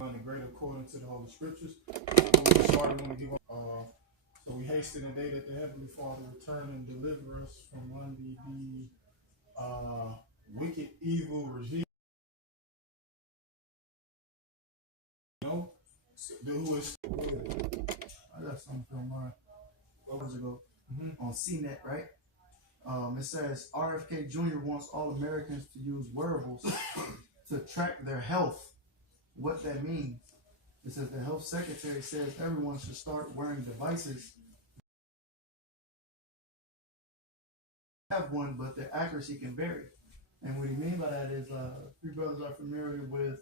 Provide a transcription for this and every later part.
on the great according to the Holy Scriptures. So we hasten the day that the Heavenly Father return and deliver us from under the wicked, evil regime. You know, who is? I got something from mine. What was it go? On CNET, right? It says RFK Jr. wants all Americans to use wearables to track their health. What that means? It says the health secretary says everyone should start wearing devices. Have one, but their accuracy can vary. And what he means by that is, three brothers are familiar with,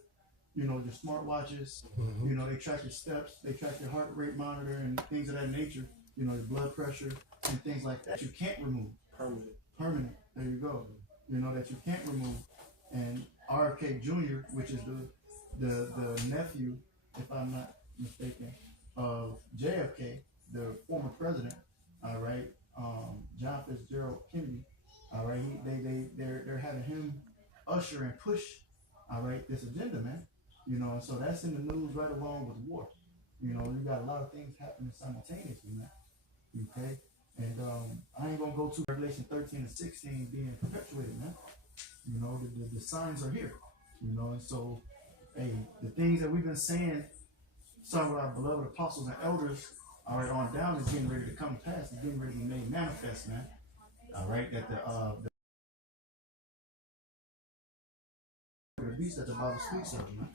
your smartwatches. They track your steps, they track your heart rate monitor and things of that nature. Your blood pressure and things like that. You can't remove. Permanent. There you go. That you can't remove. And RFK Jr., which is the nephew, if I'm not mistaken, of JFK, the former president. All right, John Fitzgerald Kennedy. All right, they're having him usher and push. All right, this agenda, man. And so that's in the news right along with war. You got a lot of things happening simultaneously, man. Okay, and I ain't gonna go to Revelation 13 and 16 being perpetuated, man. The signs are here. And so, hey, the things that we've been saying, some of our beloved apostles and elders, all right, on down is getting ready to come to pass. It's getting ready to be made manifest, man. All right, that the beast that the Bible speaks of, man.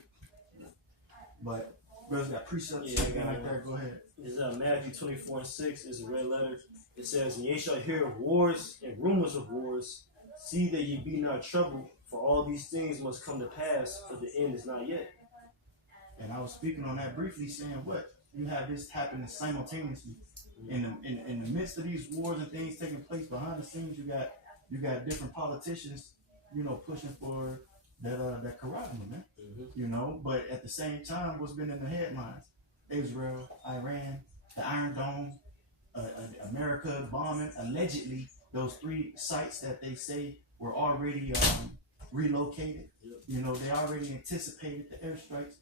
But brothers got precepts, like that. Go ahead. It's Matthew 24:6 is a red letter. It says, "And ye shall hear of wars and rumors of wars. See that ye be not troubled, for all these things must come to pass, but the end is not yet." And I was speaking on that briefly, saying what you have this happening simultaneously in the midst of these wars and things taking place behind the scenes. You got different politicians, pushing for that Quran, man. But at the same time, what's been in the headlines? Israel, Iran, the Iron Dome, America bombing, allegedly, those 3 sites that they say were already relocated. They already anticipated the airstrikes.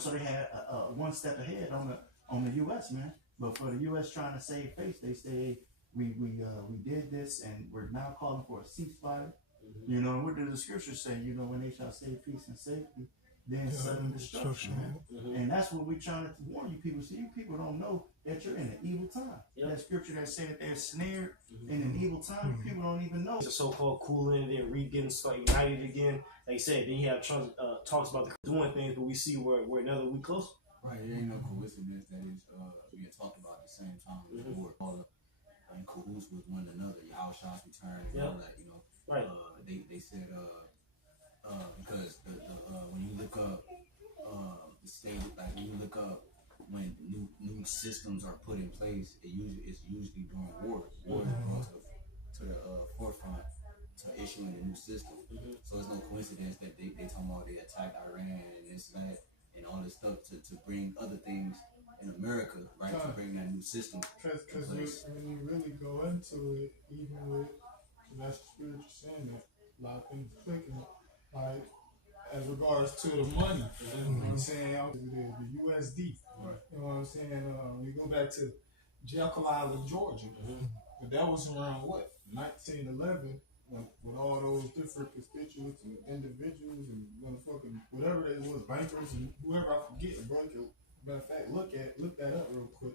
So they had one step ahead on the U.S., man. But for the U.S. trying to save face, they say we did this and we're now calling for a ceasefire. What does the scripture say? When they shall say peace and safety, then sudden destruction, man. And that's what we're trying to warn you people. See, you people don't know that you're in an evil time. That scripture that said that they're snared in an evil time, people don't even know. It's a so-called cooling, and then getting united again. Like you said, then you have talks about doing things, but we see we're another week close. Right, it ain't no coincidence that it's being talked about at the same time as the war. All in cahoots with one another. Yahushua's return and all that, Right. They said because when you look up the state, like when you look up when new systems are put in place, it's usually during wars. Wars are brought to the forefront to issuing a new system. So it's no coincidence that they talking about they attacked Iran and this that and all this stuff to bring other things in America, right? To bring that new system. Because when you really go into it, even with that's the spirit you're saying, that a lot of things clicking, like as regards to the money. You know what I'm saying? The USD. Right. You know what I'm saying? We go back to Jekyll Island, Georgia. But that was around what? 1911, with all those different constituents and individuals and motherfucking whatever they was, bankers and whoever, I forget, bro. Matter of fact, look that up real quick.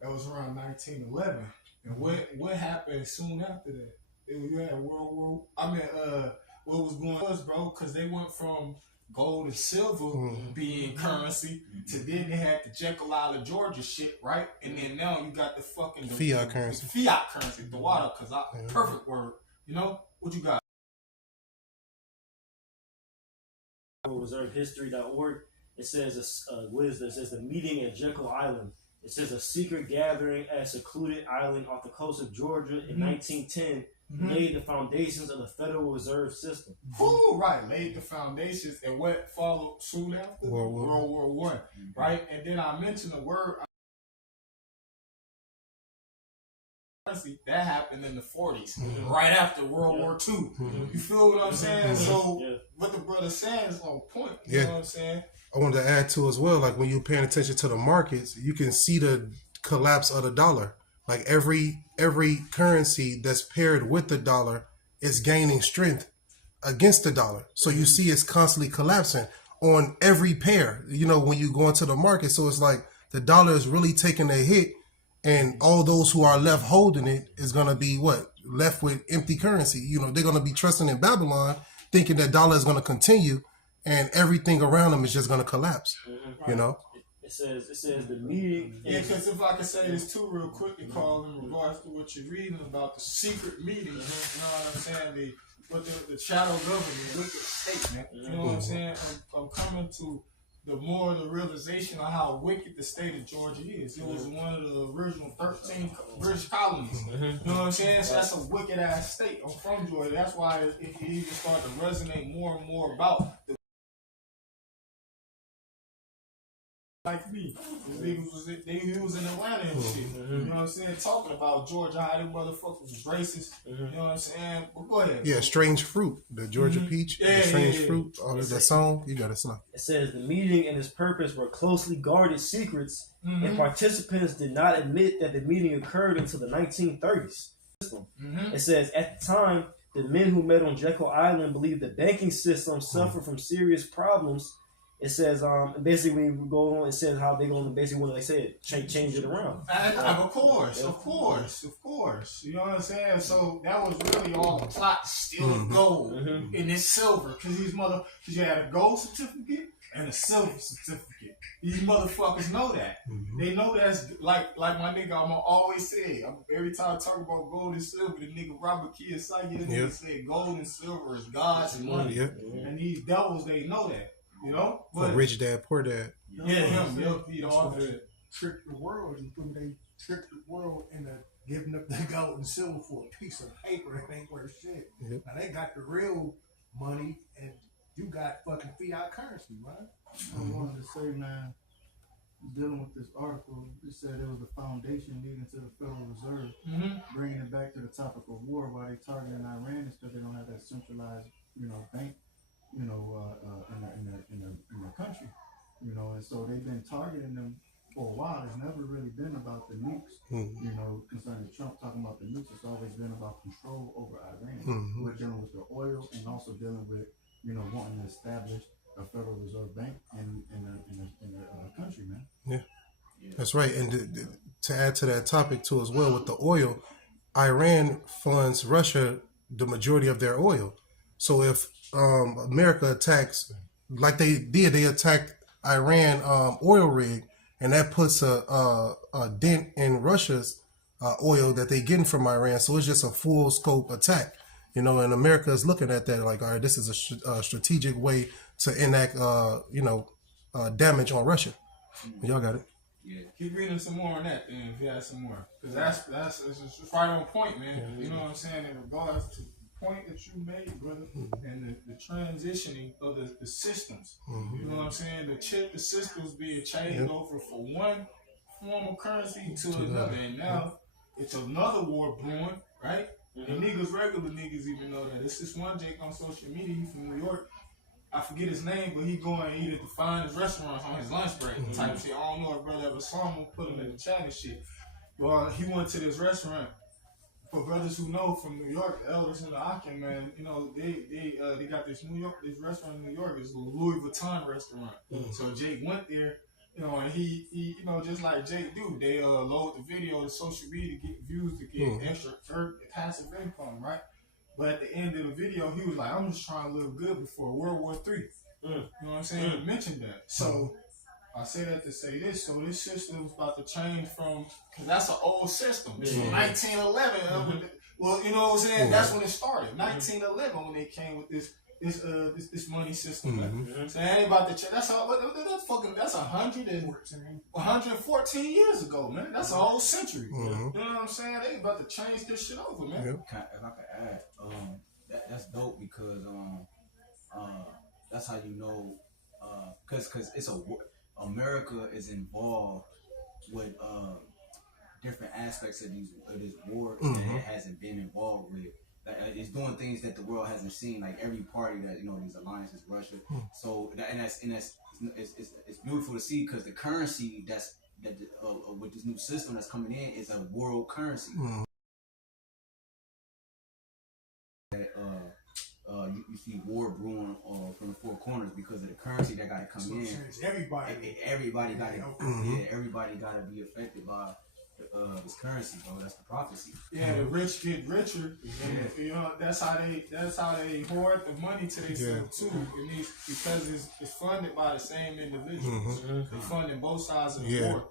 That was around 1911. And what happened soon after that? You had World War. What was going on, bro? Because they went from gold and silver being currency to then they had the Jekyll Island, Georgia shit, right? And then now you got the fucking fiat currency. The fiat currency, the water, perfect word. What you got? Reservehistory.org. It says what is this? It says the meeting at Jekyll Island. It says a secret gathering at a secluded island off the coast of Georgia in 1910 laid the foundations of the Federal Reserve System. Right, laid the foundations, and what followed soon after? World War I. Right, and then I mentioned the word. That happened in the 40s, right after World War II. You feel what I'm saying? So what the brother saying is on point. You know what I'm saying? I wanted to add to as well, like when you're paying attention to the markets, you can see the collapse of the dollar. Like every currency that's paired with the dollar is gaining strength against the dollar. So you see it's constantly collapsing on every pair, when you go into the market. So it's like the dollar is really taking a hit, and all those who are left holding it is going to be left with empty currency. They're going to be trusting in Babylon, thinking that dollar is going to continue, and everything around them is just going to collapse. It says the meeting. Yeah, because if I could say this too real quick, Carl, in regards to what you're reading about the secret meetings, you know what I'm saying? The shadow government, the wicked state, man. You know what I'm saying? I'm coming to the realization of how wicked the state of Georgia is. It was one of the original 13 British colonies. You know what I'm saying? So that's a wicked ass state. I'm from Georgia. That's why it even started to resonate more and more about the like me. He was in Atlanta and shit. You know what I'm saying? Talking about Georgia, how them motherfuckers was racist. You know what I'm saying? Well, go ahead. Yeah, Strange Fruit, the Georgia Peach, the Strange Fruit, all of that song, you got to slap. It says the meeting and its purpose were closely guarded secrets, and participants did not admit that the meeting occurred until the 1930s. It says at the time, the men who met on Jekyll Island believed the banking system suffered from serious problems. It says, basically, when you go on, it says how they're going to basically, what they said, change it around. Of course. You know what I'm saying? So that was really all the plot to steal gold in this silver. Because you had a gold certificate and a silver certificate. These motherfuckers know that. They know that's, like my nigga, I'm going to always say, every time I talk about gold and silver, the nigga Robert Kiyosaki said gold and silver is God's money. And these devils, they know that. But Rich Dad, Poor Dad. He the author. Trick the world, and when they trick the world into giving up the gold and silver for a piece of paper, it ain't worth shit. Now they got the real money, and you got fucking fiat currency, right? I wanted to say, man, dealing with this article, it said it was the foundation leading to the Federal Reserve, bringing it back to the topic of war. Why they targeting Iran is because they don't have that centralized, bank. In the country, and so they've been targeting them for a while. It's never really been about the nukes, concerning Trump talking about the nukes. It's always been about control over Iran. We're dealing with the oil and also dealing with, wanting to establish a Federal Reserve Bank in the country, man. Yeah, that's right. And to add to that topic too as well, with the oil, Iran funds Russia the majority of their oil. So if America attacks, like they did, they attacked Iran oil rig, and that puts a dent in Russia's oil that they getting from Iran. So it's just a full scope attack, and America is looking at that like, all right, this is a strategic way to enact, damage on Russia. Y'all got it. Yeah. Keep reading some more on that, then, if you have some more, because that's it's right on point, man. You know what I'm saying in regards to point that you made, brother, and the transitioning of the systems. You know what I'm saying? The systems being changed over from one form of currency to another, and now it's another war brewing, right? And regular niggas even know that. It's this one Jake on social media, he from New York. I forget his name, but he going to eat at the finest restaurants on his lunch break type shit. I don't know if brother ever saw him, put him in the chat and shit. Well, he went to this restaurant. For brothers who know from New York, the elders in the Akin, man, they got this restaurant in New York. It's a Louis Vuitton restaurant. So Jake went there, and he just like Jake do, they load the video to social media to get views, to get extra passive income, right? But at the end of the video, he was like, I'm just trying to live good before World War III. You know what I'm saying? He mentioned that. So I say that to say this. So this system's about to change because that's an old system. It's from 1911. Well, you know what I'm saying? That's when it started. 1911 when they came with this money system. So that ain't about to change. That's 114 years ago, man. That's a whole century. You know what I'm saying? They about to change this shit over, man. If I could add, that's dope because that's how you know, because it's America is involved with different aspects of this war that it hasn't been involved with. Like, it's doing things that the world hasn't seen. Like every party that these alliances, Russia. So that's it's beautiful to see because the currency with this new system that's coming in is a world currency. That you see war brewing from the four corners because of the currency that got to come in. Everybody got to everybody got to be affected by this currency, bro. That's the prophecy. Yeah, the rich get richer. And, you know, that's how they hoard the money to themselves too. Because it's funded by the same individuals. They funding both sides of the war.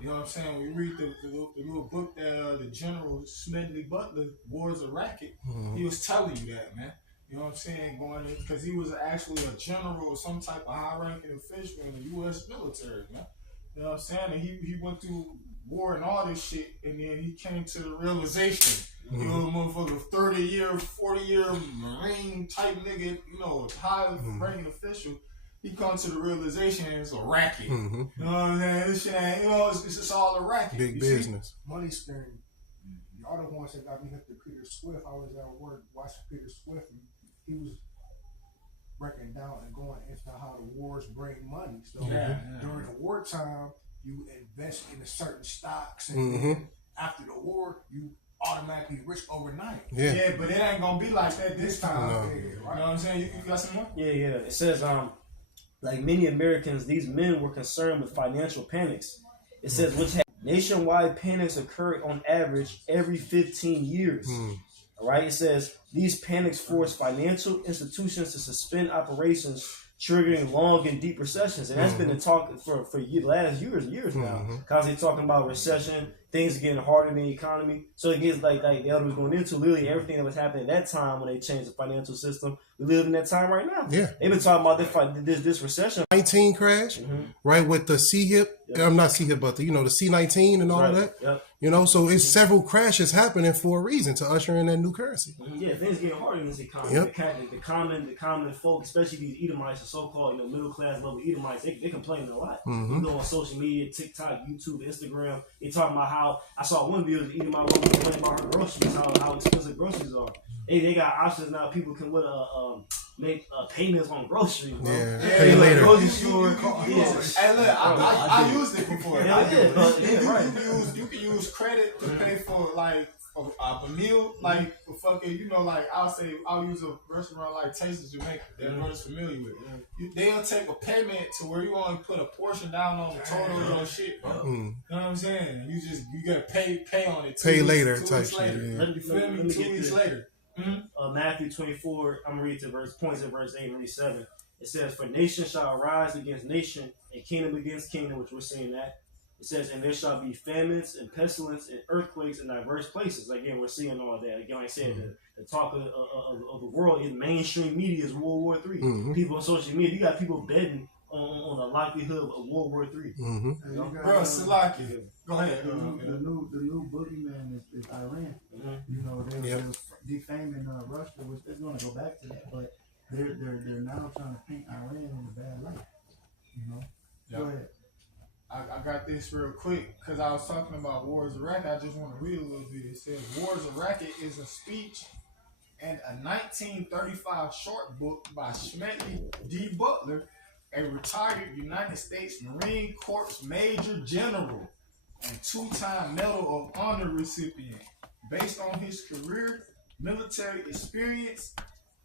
You know what I'm saying? We read the little book that the General Smedley Butler, Wars of Racket. He was telling you that, man. You know what I'm saying? Going in because he was actually a general or some type of high-ranking official in the U.S. military, man. You know what I'm saying? And he went through war and all this shit, and then he came to the realization, you know, motherfucker, 30-year, 40-year Marine type nigga, you know, high-ranking official, he comes to the realization it's a racket. You know what I'm saying? This shit ain't, you know, it's just all a racket. Big business. Money spinning. Y'all the ones that got me hooked to Peter Swift. I was at work watching Peter Swift, and he was breaking down and going into how the wars bring money. So during the wartime, you invest in a certain stocks, and then after the war, you automatically rich overnight. Yeah, but it ain't gonna be like that this time. No. You know what I'm saying? You got some more? Yeah. It says, like many Americans, these men were concerned with financial panics. It says, which had nationwide panics occurred on average every 15 years. All right. It says these panics forced financial institutions to suspend operations, triggering long and deep recessions. And that's been the talk for the last years now. Because they're talking about recession, things are getting harder in the economy. So it gets like the elder was going into literally everything that was happening at that time when they changed the financial system. We live in that time right now. Yeah. They've been talking about this recession. 19 crash, right, with the C-HIP. I'm not C-HIP, but the C-19 and all of that. Yep. You know, so it's several crashes happening for a reason to usher in that new currency. Yeah, things getting harder in this economy. The common folk, especially these Edomites, the so-called middle class level Edomites, they complaining a lot. You go on social media, TikTok, YouTube, Instagram. They talking about how I saw one video of the Edomite woman complaining about her groceries, how expensive groceries are. They got options now. People can make payments on groceries. Bro. Pay later. Grocery store. Hey, look, I used it before. You can use credit to pay for like a meal, like for fucking, you know, like I'll use a restaurant like Taste of Jamaica that everybody's familiar with. They'll take a payment to where you only put a portion down on the total of your shit, bro. You know what I'm saying? You gotta pay on it. Pay later 2 type weeks shit. later. Yeah. You feel me? 2 weeks later. Matthew 24, I'm going to read points at verse 8 and read 7. It says, for nation shall arise against nation, and kingdom against kingdom, which we're seeing that. It says, and there shall be famines and pestilence and earthquakes in diverse places. Again, we're seeing all that. Again, like I said, the talk of the world in mainstream media is World War III. People on social media, you got people betting on the likelihood of World War III. Bro, Salaki. Go ahead. The new boogeyman is Iran. You know, they was defaming Russia, which is going to go back to that, but they're now trying to paint Iran in a bad light. You know. Go ahead. I got this real quick because I was talking about Wars of Racket. I just want to read a little bit. It says Wars of Racket is a speech and a 1935 short book by Smedley D. Butler, a retired United States Marine Corps Major General and 2-time Medal of Honor recipient. Based on his career, military experience,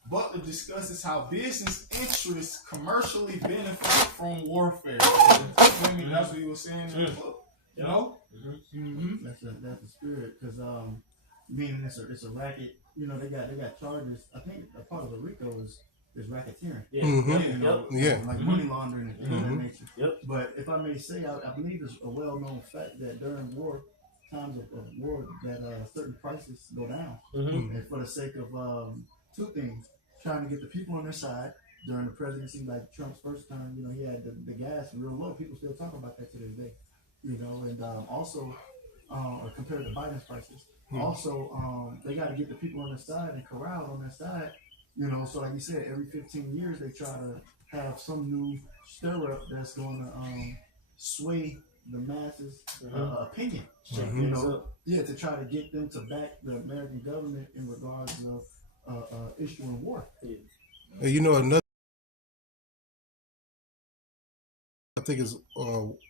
Butler discusses how business interests commercially benefit from warfare. That's what he was saying in the book. You know? That's a spirit, because meaning it's a racket. You know, they got charges. I think a part of the RICO is racketeering. Like money laundering and things of that nature. But if I may say, I believe it's a well-known fact that during times of war, that certain prices go down, and for the sake of two things: trying to get the people on their side. During the presidency, like Trump's first term, you know, he had the gas real low. People still talk about that to this day, you know. And also, compared to Biden's prices, also they got to get the people on their side and corral on their side, you know. So like you said, every 15 years they try to have some new stir up that's going to sway the masses' opinion, you know. To try to get them to back the American government in regards of issuing war. You know, another I think it's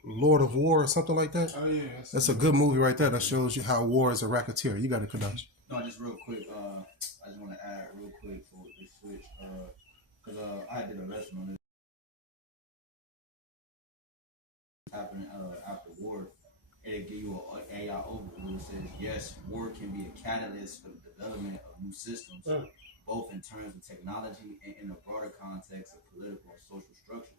Lord of War or something like that. Oh yeah, That's a good movie right there. That shows you how war is a racketeer. You got it, Kadash. No, just real quick. I just want to add real quick for the switch, because I did a lesson on this happening after war. It'll give you an AI overview. It says yes, war can be a catalyst for the development of new systems, both in terms of technology and in the broader context of political and social structures.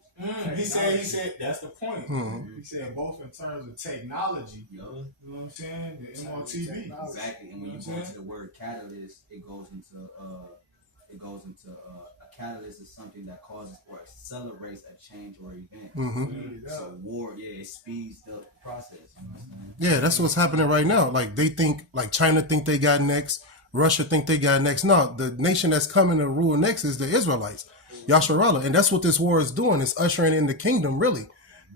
He said that's the point. He said both in terms of technology. You know? You know what I'm saying? The MOTB. Exactly. And when you go into the word catalyst, it goes into a catalyst is something that causes or accelerates a change or event. So war, it speeds up the process. You know what I'm saying? Yeah, that's what's happening right now. Like they think, like China think they got next, Russia think they got next. No, the nation that's coming to rule next is the Israelites, Yasharallah, and that's what this war is doing. It's ushering in the kingdom, really.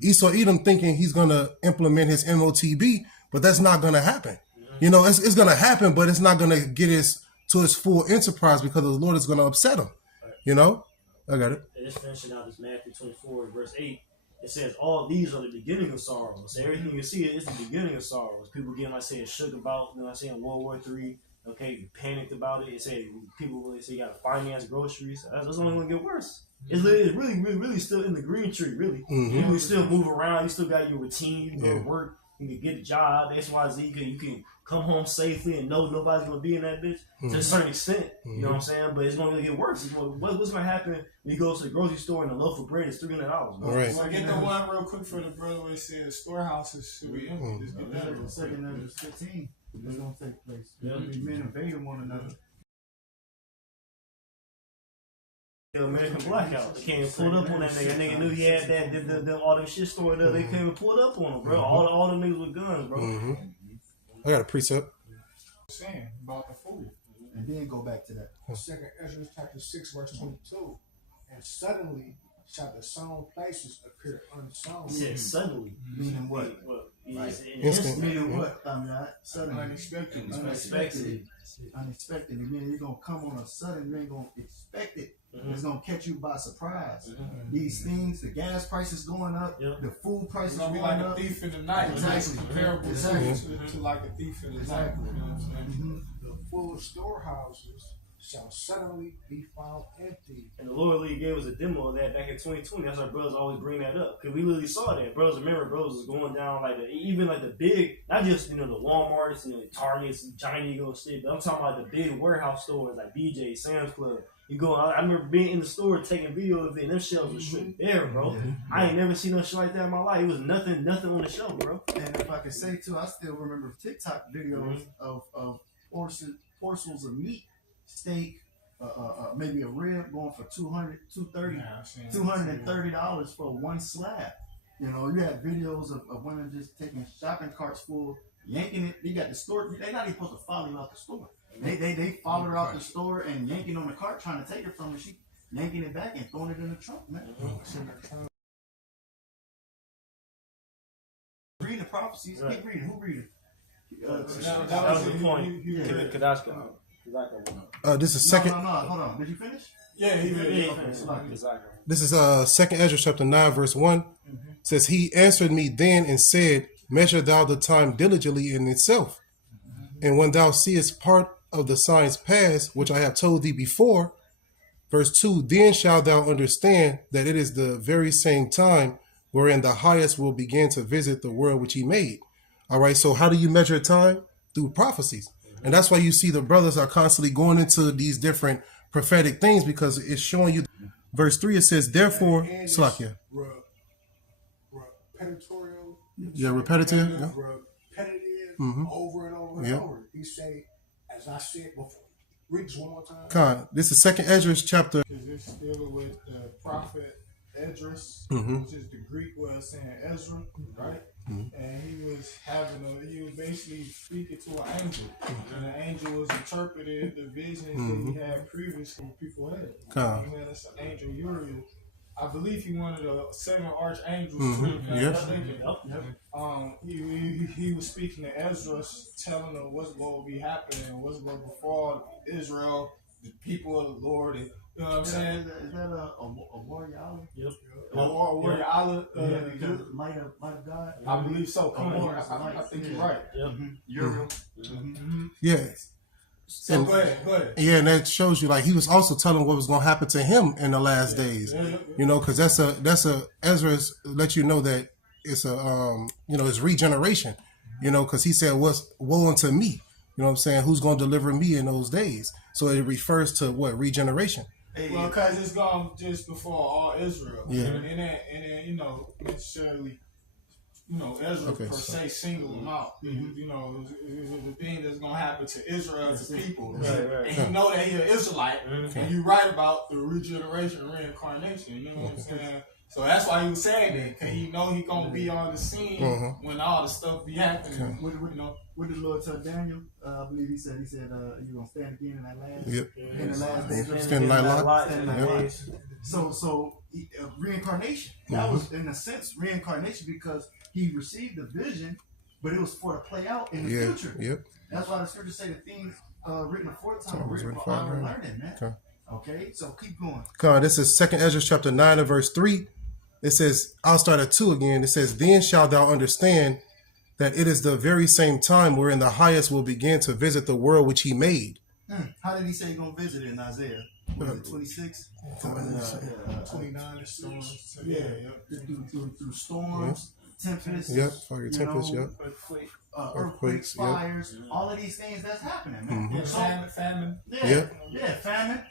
Esau Edom thinking he's gonna implement his MOTB, but that's not gonna happen. You know, it's gonna happen, but it's not gonna get to his full enterprise because the Lord is gonna upset him. You know, I got it. And just finishing out this Matthew 24, verse 8, it says, all these are the beginning of sorrows. So everything you see is the beginning of sorrows. People getting, like saying, shook about, you know what I'm saying, World War III. Okay, panicked about it. It said people say you got to finance groceries. That's only going to get worse. It's really still in the green tree, really. You can still move around. You still got your routine. You go to work. You can get a job, XYZ. You can come home safely and know nobody's going to be in that bitch to a certain extent. You know what I'm saying? But it's going to get worse. What's going to happen when you go to the grocery store and a loaf of bread is $300? Right. So get the one real quick for the brother where it says storehouses should be empty. Just get that real Second quick. Ezra 15 is going to take place. Yeah. These men invading one another. The American blackout. They came and pulled up on that nigga. That nigga knew he had that all them shit stored up. They came and pulled up on him, bro. All them niggas with guns, bro. I got a precept. Saying about the food. And then go back to that. Second Ezra chapter 6 verse 22. And suddenly shall the sown places appear unsown. He said suddenly. Meaning what? Instant. Meaning what? Suddenly. Unexpected. Unexpected. Meaning you're going to come on a sudden. You ain't going to expect it. It's going to catch you by surprise. These things, the gas prices going up, the food prices It's gonna be going like up. a thief in the night. Exactly. Comparable to like a thief in the night. You know what I'm saying? The full storehouses shall suddenly be found empty. And the Lord League gave us a demo of that back in 2020. That's why brothers always bring that up. Because we literally saw that. Brothers, remember, brothers was going down like even like the big, not just, the Walmarts, the Targets, Giant Eagle shit, but I'm talking about the big warehouse stores like BJ, Sam's Club. You go, I remember being in the store taking video of it, and them shelves were straight bare, bro. I ain't never seen no shit like that in my life. It was nothing on the shelf, bro. And if I can say too, I still remember TikTok videos of portions of meat, steak, maybe a rib going for $230 for one slab. You know, you have videos of women just taking shopping carts full, yanking it. You got the store. They're not even supposed to follow you out the store. They followed her out the store and yanking on the cart, trying to take it from her. She yanking it back and throwing it in the trunk, man. Read the prophecies. Right. Keep reading. Who reading? That was the point. Kadaska. This is second. No. Hold on. Did you finish? Yeah, he really. This is second Ezra chapter 9 verse 1. Says he answered me then and said, measure thou the time diligently in itself, and when thou seest part of the signs pass, which I have told thee before. Verse 2, then shalt thou understand that it is the very same time wherein the highest will begin to visit the world which he made. All right, so how do you measure time? Through prophecies. And that's why you see the brothers are constantly going into these different prophetic things, because it's showing you. Verse 3, it says, therefore, Slakia. Repetitorial. Yeah, repetitive. Yeah. Repetitive, over and over and over. He say, as I said before. Read this one more time. Khan, this is second Esdras chapter. Because it's still with the prophet Esdras, which is the Greek way of saying Ezra, right? And he was basically speaking to an angel, and the angel was interpreting the visions that he had previously people had. Khan. That's an angel Uriel. I believe he one of the 7 archangels too. Yes. He was speaking to Ezra, telling him what's going to be happening, what's going to befall Israel, the people of the Lord, and You know what I'm saying? Is that a warrior island? Yep. Warrior Island. Because light of God. I believe so. Come on, Warrior I Light, think yeah. you're right. Yep. Uriel. Yeah. So And- go ahead. Yeah, and that shows you like he was also telling what was going to happen to him in the last days. You know, because that's a Ezra's let you know that it's a it's regeneration. You know, because he said, "What's woe unto me?" You know what I'm saying? Who's going to deliver me in those days? So it refers to what regeneration. Hey, Well, because it's gone just before all Israel. Yeah. And then necessarily, Ezra Okay, per so- se single them out. It's the thing that's gonna happen to Israel as a people. Right. And you know that you're an Israelite, Mhm. and you write about the regeneration, reincarnation. You know what I'm saying? So that's why he was saying that, because he know he gonna be on the scene when all the stuff be happening. What did the Lord tell Daniel? I believe he said you're gonna stand again in that last Yep. in the last days. Stand like lot. Stand like lot. So reincarnation. That was in a sense reincarnation because he received a vision, but it was for to play out in the Yeah. future. Yep. That's why the scriptures say the things written aforetime So it were was written written for for our our learning, man. Okay. Okay, so keep going. Come on, this is 2 Ezra chapter 9 and verse 3. It says, I'll start at 2 again. It says, then shalt thou understand that it is the very same time wherein the highest will begin to visit the world which he made. How did he say he's gonna visit it in Isaiah? Was it 26? 29 is storms. Through storms, tempests. Yep, fire tempest, yep. Earthquake. Earthquakes, yep. fires, all of these things that's happening, man. Yeah, So, famine, famine.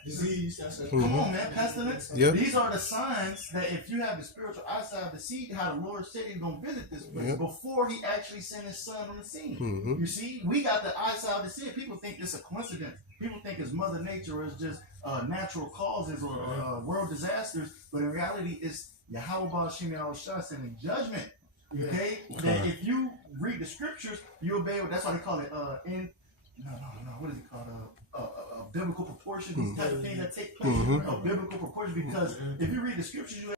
disease. That's it. Come on, man, pestilence. Yep. These are the signs that if you have the spiritual eyesight to see how the Lord said He's gonna visit this place Yep. before He actually sent His Son on the scene. Mhm. You see, we got the eyesight to see it. People think it's a coincidence. People think it's Mother Nature or it's just natural causes or world disasters, but in reality, it's Yahweh Ba'Shem Yahushua sending judgment. Okay, that if you read the scriptures, you'll be able. That's why they call it what is it called? Biblical proportion. These type of things that take place of biblical proportion. Because if you read the scriptures, you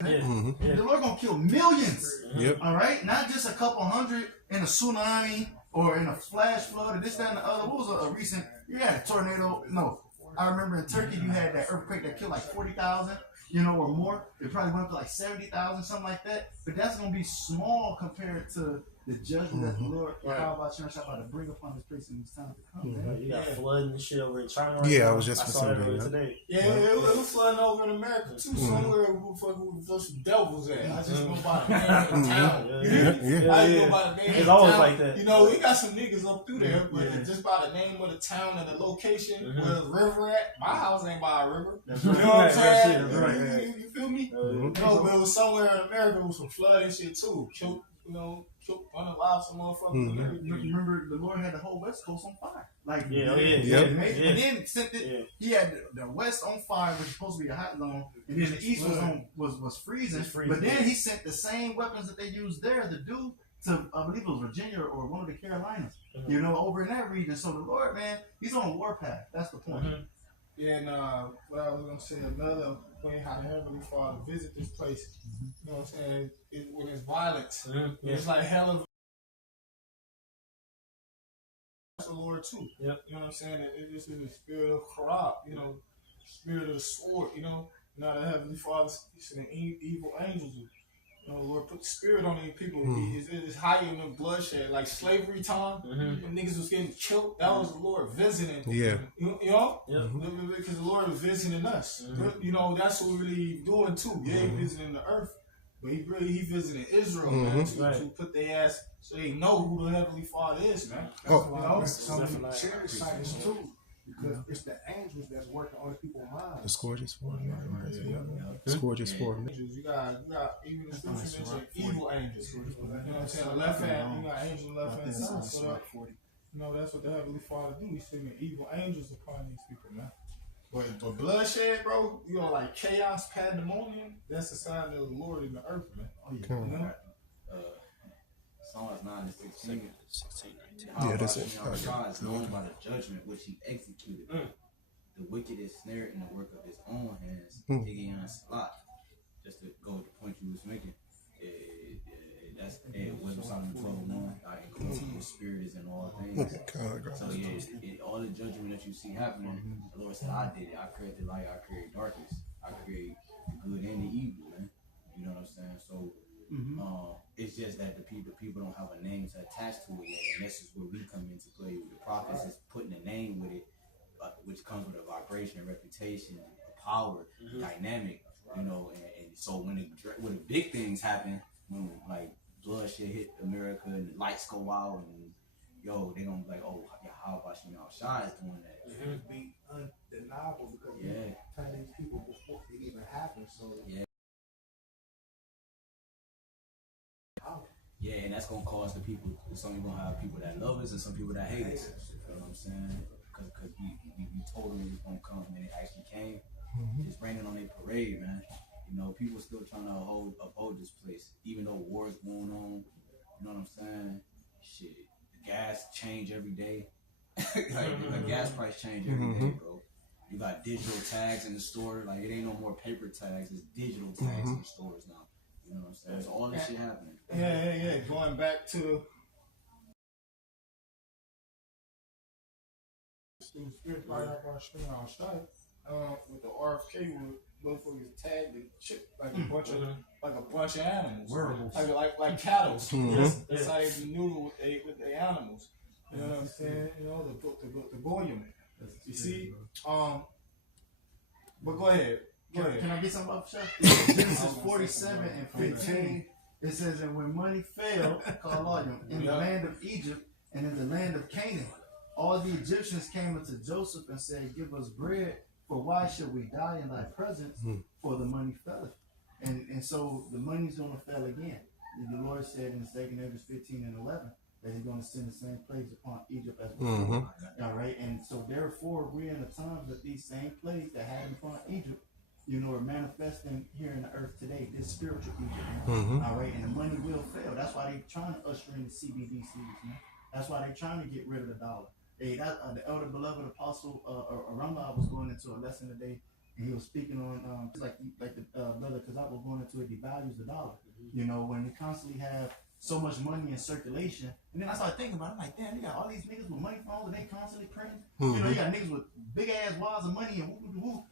the Lord gonna kill millions. Yep. All right, not just a couple hundred in a tsunami or in a flash flood or this, that, and the other. What was a recent? You had a tornado. No, I remember in Turkey you had that earthquake that killed like 40,000. Or more. It probably went up to like 70,000, something like that. But that's gonna be small compared to the judgment that the Lord about to bring upon this place in this time to come. Man. You got flooding and shit over in China right Yeah, now. I was just I saw that saying earlier that. today. Yeah, it was flooding over in America too. Somewhere who those devils at. I just go by the name of the town. Yeah, You hear me? Yeah. I just go by the name It's of the always town. like that. We got some niggas up through there, but just by the name of the town and the location where the river at. My house ain't by a river. That's You know right. what I'm Right, saying? that's right. You feel me? Mhm. No, but it was somewhere in America with some flood and shit too. Killed, unalive some motherfuckers and everything. Remember, the Lord had the whole West Coast on fire. Like, Yeah, Yep. And then sent it. He had the West on fire, which was supposed to be a hot zone, and then the East was freezing. It's freezing. But then he sent the same weapons that they used there to do to, I believe it was Virginia or one of the Carolinas. Over in that region. So the Lord, man, He's on a war path. That's the point. Yeah, and what I was gonna say, another way how the Heavenly Father visit this place. You know what I'm saying? When it's violence, it's like hell of the Lord too. Yep. You know what I'm saying? It is in the spirit of Korab, spirit of the sword. Now the Heavenly Father sending evil angels. Lord put the spirit on these people. It's higher than bloodshed, like slavery time. When niggas was getting killed, that was the Lord visiting. Yeah. Because the Lord is visiting us. That's what we're really doing too. Yeah, He visiting the earth, but He visiting Israel, man, to put their ass so they know who the Heavenly Father is, man. Some of the serious signs too, because it's the angels that's working on the people's The minds. scourge for The scourge for You got even the scripture mentioned evil angels. You know what I'm saying? Left hand, you got angel left hand side. So that's what the Heavenly Father do. He's sending evil angels upon these people, man. But bloodshed, bro, like chaos, pandemonium, that's the sign of the Lord in the earth, man. Psalms 9 and 16. Yeah, that's it. God is known by the judgment which He executed. The wicked is snared in the work of his own hands. Digging on slot. Just to go with the point you was making. That's Wisdom Solomon 12:1. Our incorruptible spirit is in all things. So all the judgment that you see happening, the Lord said, I did it. I created the light, I created darkness. I create the good and the evil, man. You know what I'm saying? So it's just that the people don't have a name to attach to it yet, and this is where we come into play. The prophets is putting a name with it, which comes with a vibration, reputation, a power, dynamic. You know, and so when the big things happen, when like bloodshed hit America and the lights go out, and they gonna be like, oh, yeah, how about Shai is doing that? It would be undeniable because you turn these people before it even happens. So yeah, and that's gonna cause the people. Some people gonna have people that love us and some people that hate us. You know what I'm saying? Because we told them it was gonna come, and it actually came. It's raining on their parade, man. You know, people still trying to uphold this place, even though wars going on. You know what I'm saying? Shit, the gas change every day. Like the gas price change every day, bro. You got digital tags in the store. Like it ain't no more paper tags. It's digital tags in the stores now. You know what I'm saying? So all this shit happening. Yeah. Going back to the spirit right up our street on strike. With the RFK, with motherfuckers tagged and shit like a bunch of animals, like cattle. That's how they maneuver with the animals. You know what I'm saying? You know the Goya man. You see, but go ahead. Can I get something off the shot? Genesis 47 and 15. It says, and when money failed, in the land of Egypt and in the land of Canaan, all the Egyptians came unto Joseph and said, give us bread, for why should we die in thy presence? For the money faileth. And so the money's going to fail again. The Lord said in 2 Ezra 15 and 11 that he's going to send the same plagues upon Egypt as before. All right. And so therefore, we're in the times that these same plagues that happened upon Egypt, are manifesting here in the earth today, this spiritual Egypt. All right. And the money will fail. That's why they're trying to usher in the CBDCs, man. That's why they're trying to get rid of the dollar. The elder beloved apostle Ramla was going into a lesson today, and he was speaking on like the brother Kazak was going into it, devalues the dollar. When we constantly have so much money in circulation, and then I started thinking about it. I'm like, damn, you got all these niggas with money phones and they constantly printing. You got niggas with big ass wads of money and woo.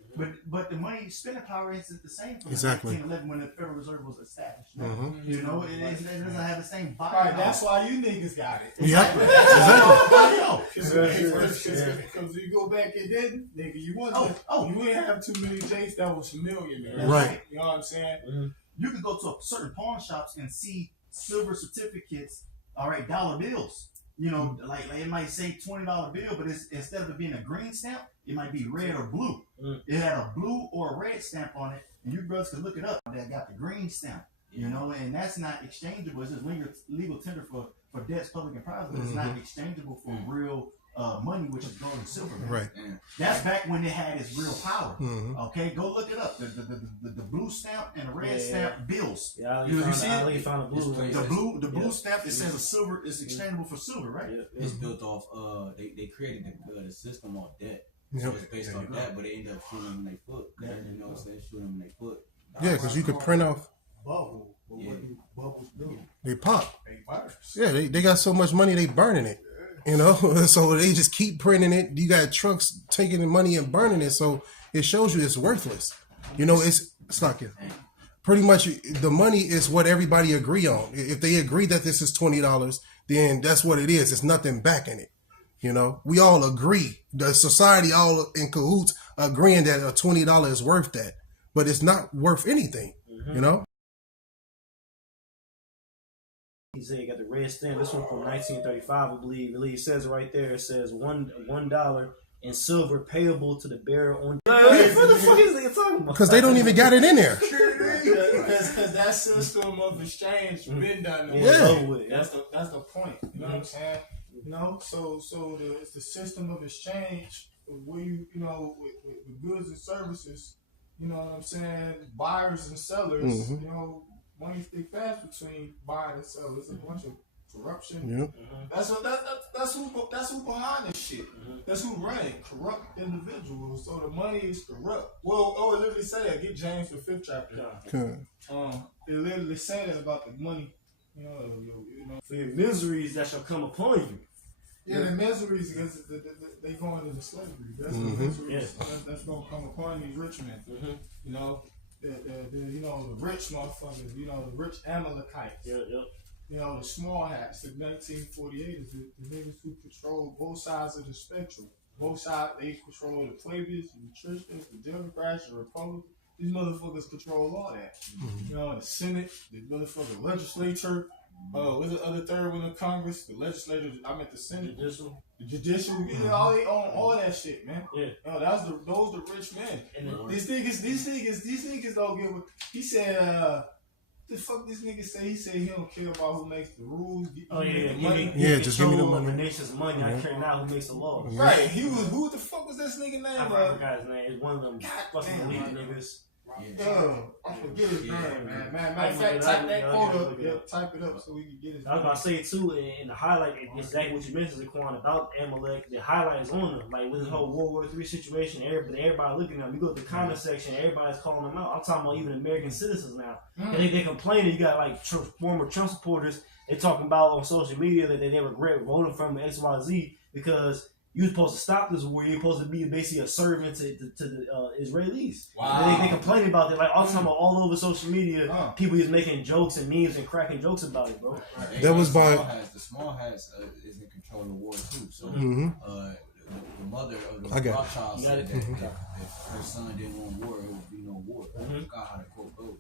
But the money spending power isn't the same from 1911 when the Federal Reserve was established. It doesn't have the same body. Right, that's why you niggas got it. Exactly. Because you go back and then, nigga, you wouldn't have too many Jakes that was familiar. Right. You know what I'm saying? You could go to a certain pawn shops and see silver certificates, all right, dollar bills. Like it might say $20 bill, but instead of it being a green stamp, it might be red or blue. It had a blue or a red stamp on it, and you brothers could look it up. That got the green stamp, and that's not exchangeable. It's just legal tender for debts, public and private, but it's not exchangeable for real money, which is gold and silver. Right. That's back when it had its real power. Okay, go look it up. The blue stamp and the red stamp bills. Yeah, you see it? You found the blue. The blue stamp. It says a silver is exchangeable for silver, right? It's built off. They created the system off debt. So it's based off that, but they end up shooting them in their foot. You know what I'm saying? Shooting them in their foot. Yeah, because you could print off. Bubble. But what do bubbles do? They pop. They burst. Yeah, they got so much money they burning it. So they just keep printing it. You got trucks taking the money and burning it, so it shows you it's worthless. It's not good. Pretty much the money is what everybody agree on. If they agree that this is $20, then that's what it is. It's nothing backing it. We all agree. The society all in cahoots agreeing that a $20 is worth that, but it's not worth anything. He said you got the red stamp. This one from 1935, I believe. It says it right there. It says $1 in silver payable to the bearer on. What the fuck is they talking about? Because they don't even got it in there. Because that system of exchange been done. That's the point. You know what I'm saying? So it's the system of exchange where with goods and services. You know what I'm saying? Buyers and sellers. Money stick fast between buying and selling. It's a bunch of corruption. That's who behind this shit. That's who running corrupt individuals. So the money is corrupt. Well, it literally say that. Get James the 5th chapter. It literally say that about the money. For your miseries that shall come upon you. Yeah, the miseries because they going into slavery. That's the miseries that's gonna come upon these rich men. You know, the rich motherfuckers. You know, the rich Amalekites. You know, the small hats. The 1948 is the niggas who control both sides of the spectrum. Both sides, they control the plebeians, the Christians, the Democrats, the Republicans. These motherfuckers control all that. You know, the Senate, the motherfucking legislature. What's the other third one in Congress? The legislature. I meant the Senate. The judicial. Yeah, all they own all that shit, man. Yeah. You know, those the rich men. And these niggas don't give. He said, the fuck this nigga say? He said he don't care about who makes the rules. Money. Just give me the money. The nation's money. I care not who makes the laws. Right. Who the fuck was this nigga name? I forgot his name. It's one of them fucking elite niggas. I forget his name, man. Matter of fact, type that quote up. Yeah, type it up so we can get his name. I was about to say too, in the highlight, exactly what you mentioned, Zaquan, about Amalek. The highlight is on them, like with this whole World War III situation. Everybody looking at them. You go to the comment section, everybody's calling them out. I'm talking about even American citizens now. And they complaining. You got like former Trump supporters. They talking about on social media that they regret voting from XYZ because you was supposed to stop this war. You're supposed to be basically a servant to the Israelis. Wow. They complaining about that. Like all over social media, people just making jokes and memes and cracking jokes about it, bro. That was by the small hats is in control of the war too. So the mother of the Rothschild said that if her son didn't want war, it would be no war. I forgot how the quote goes.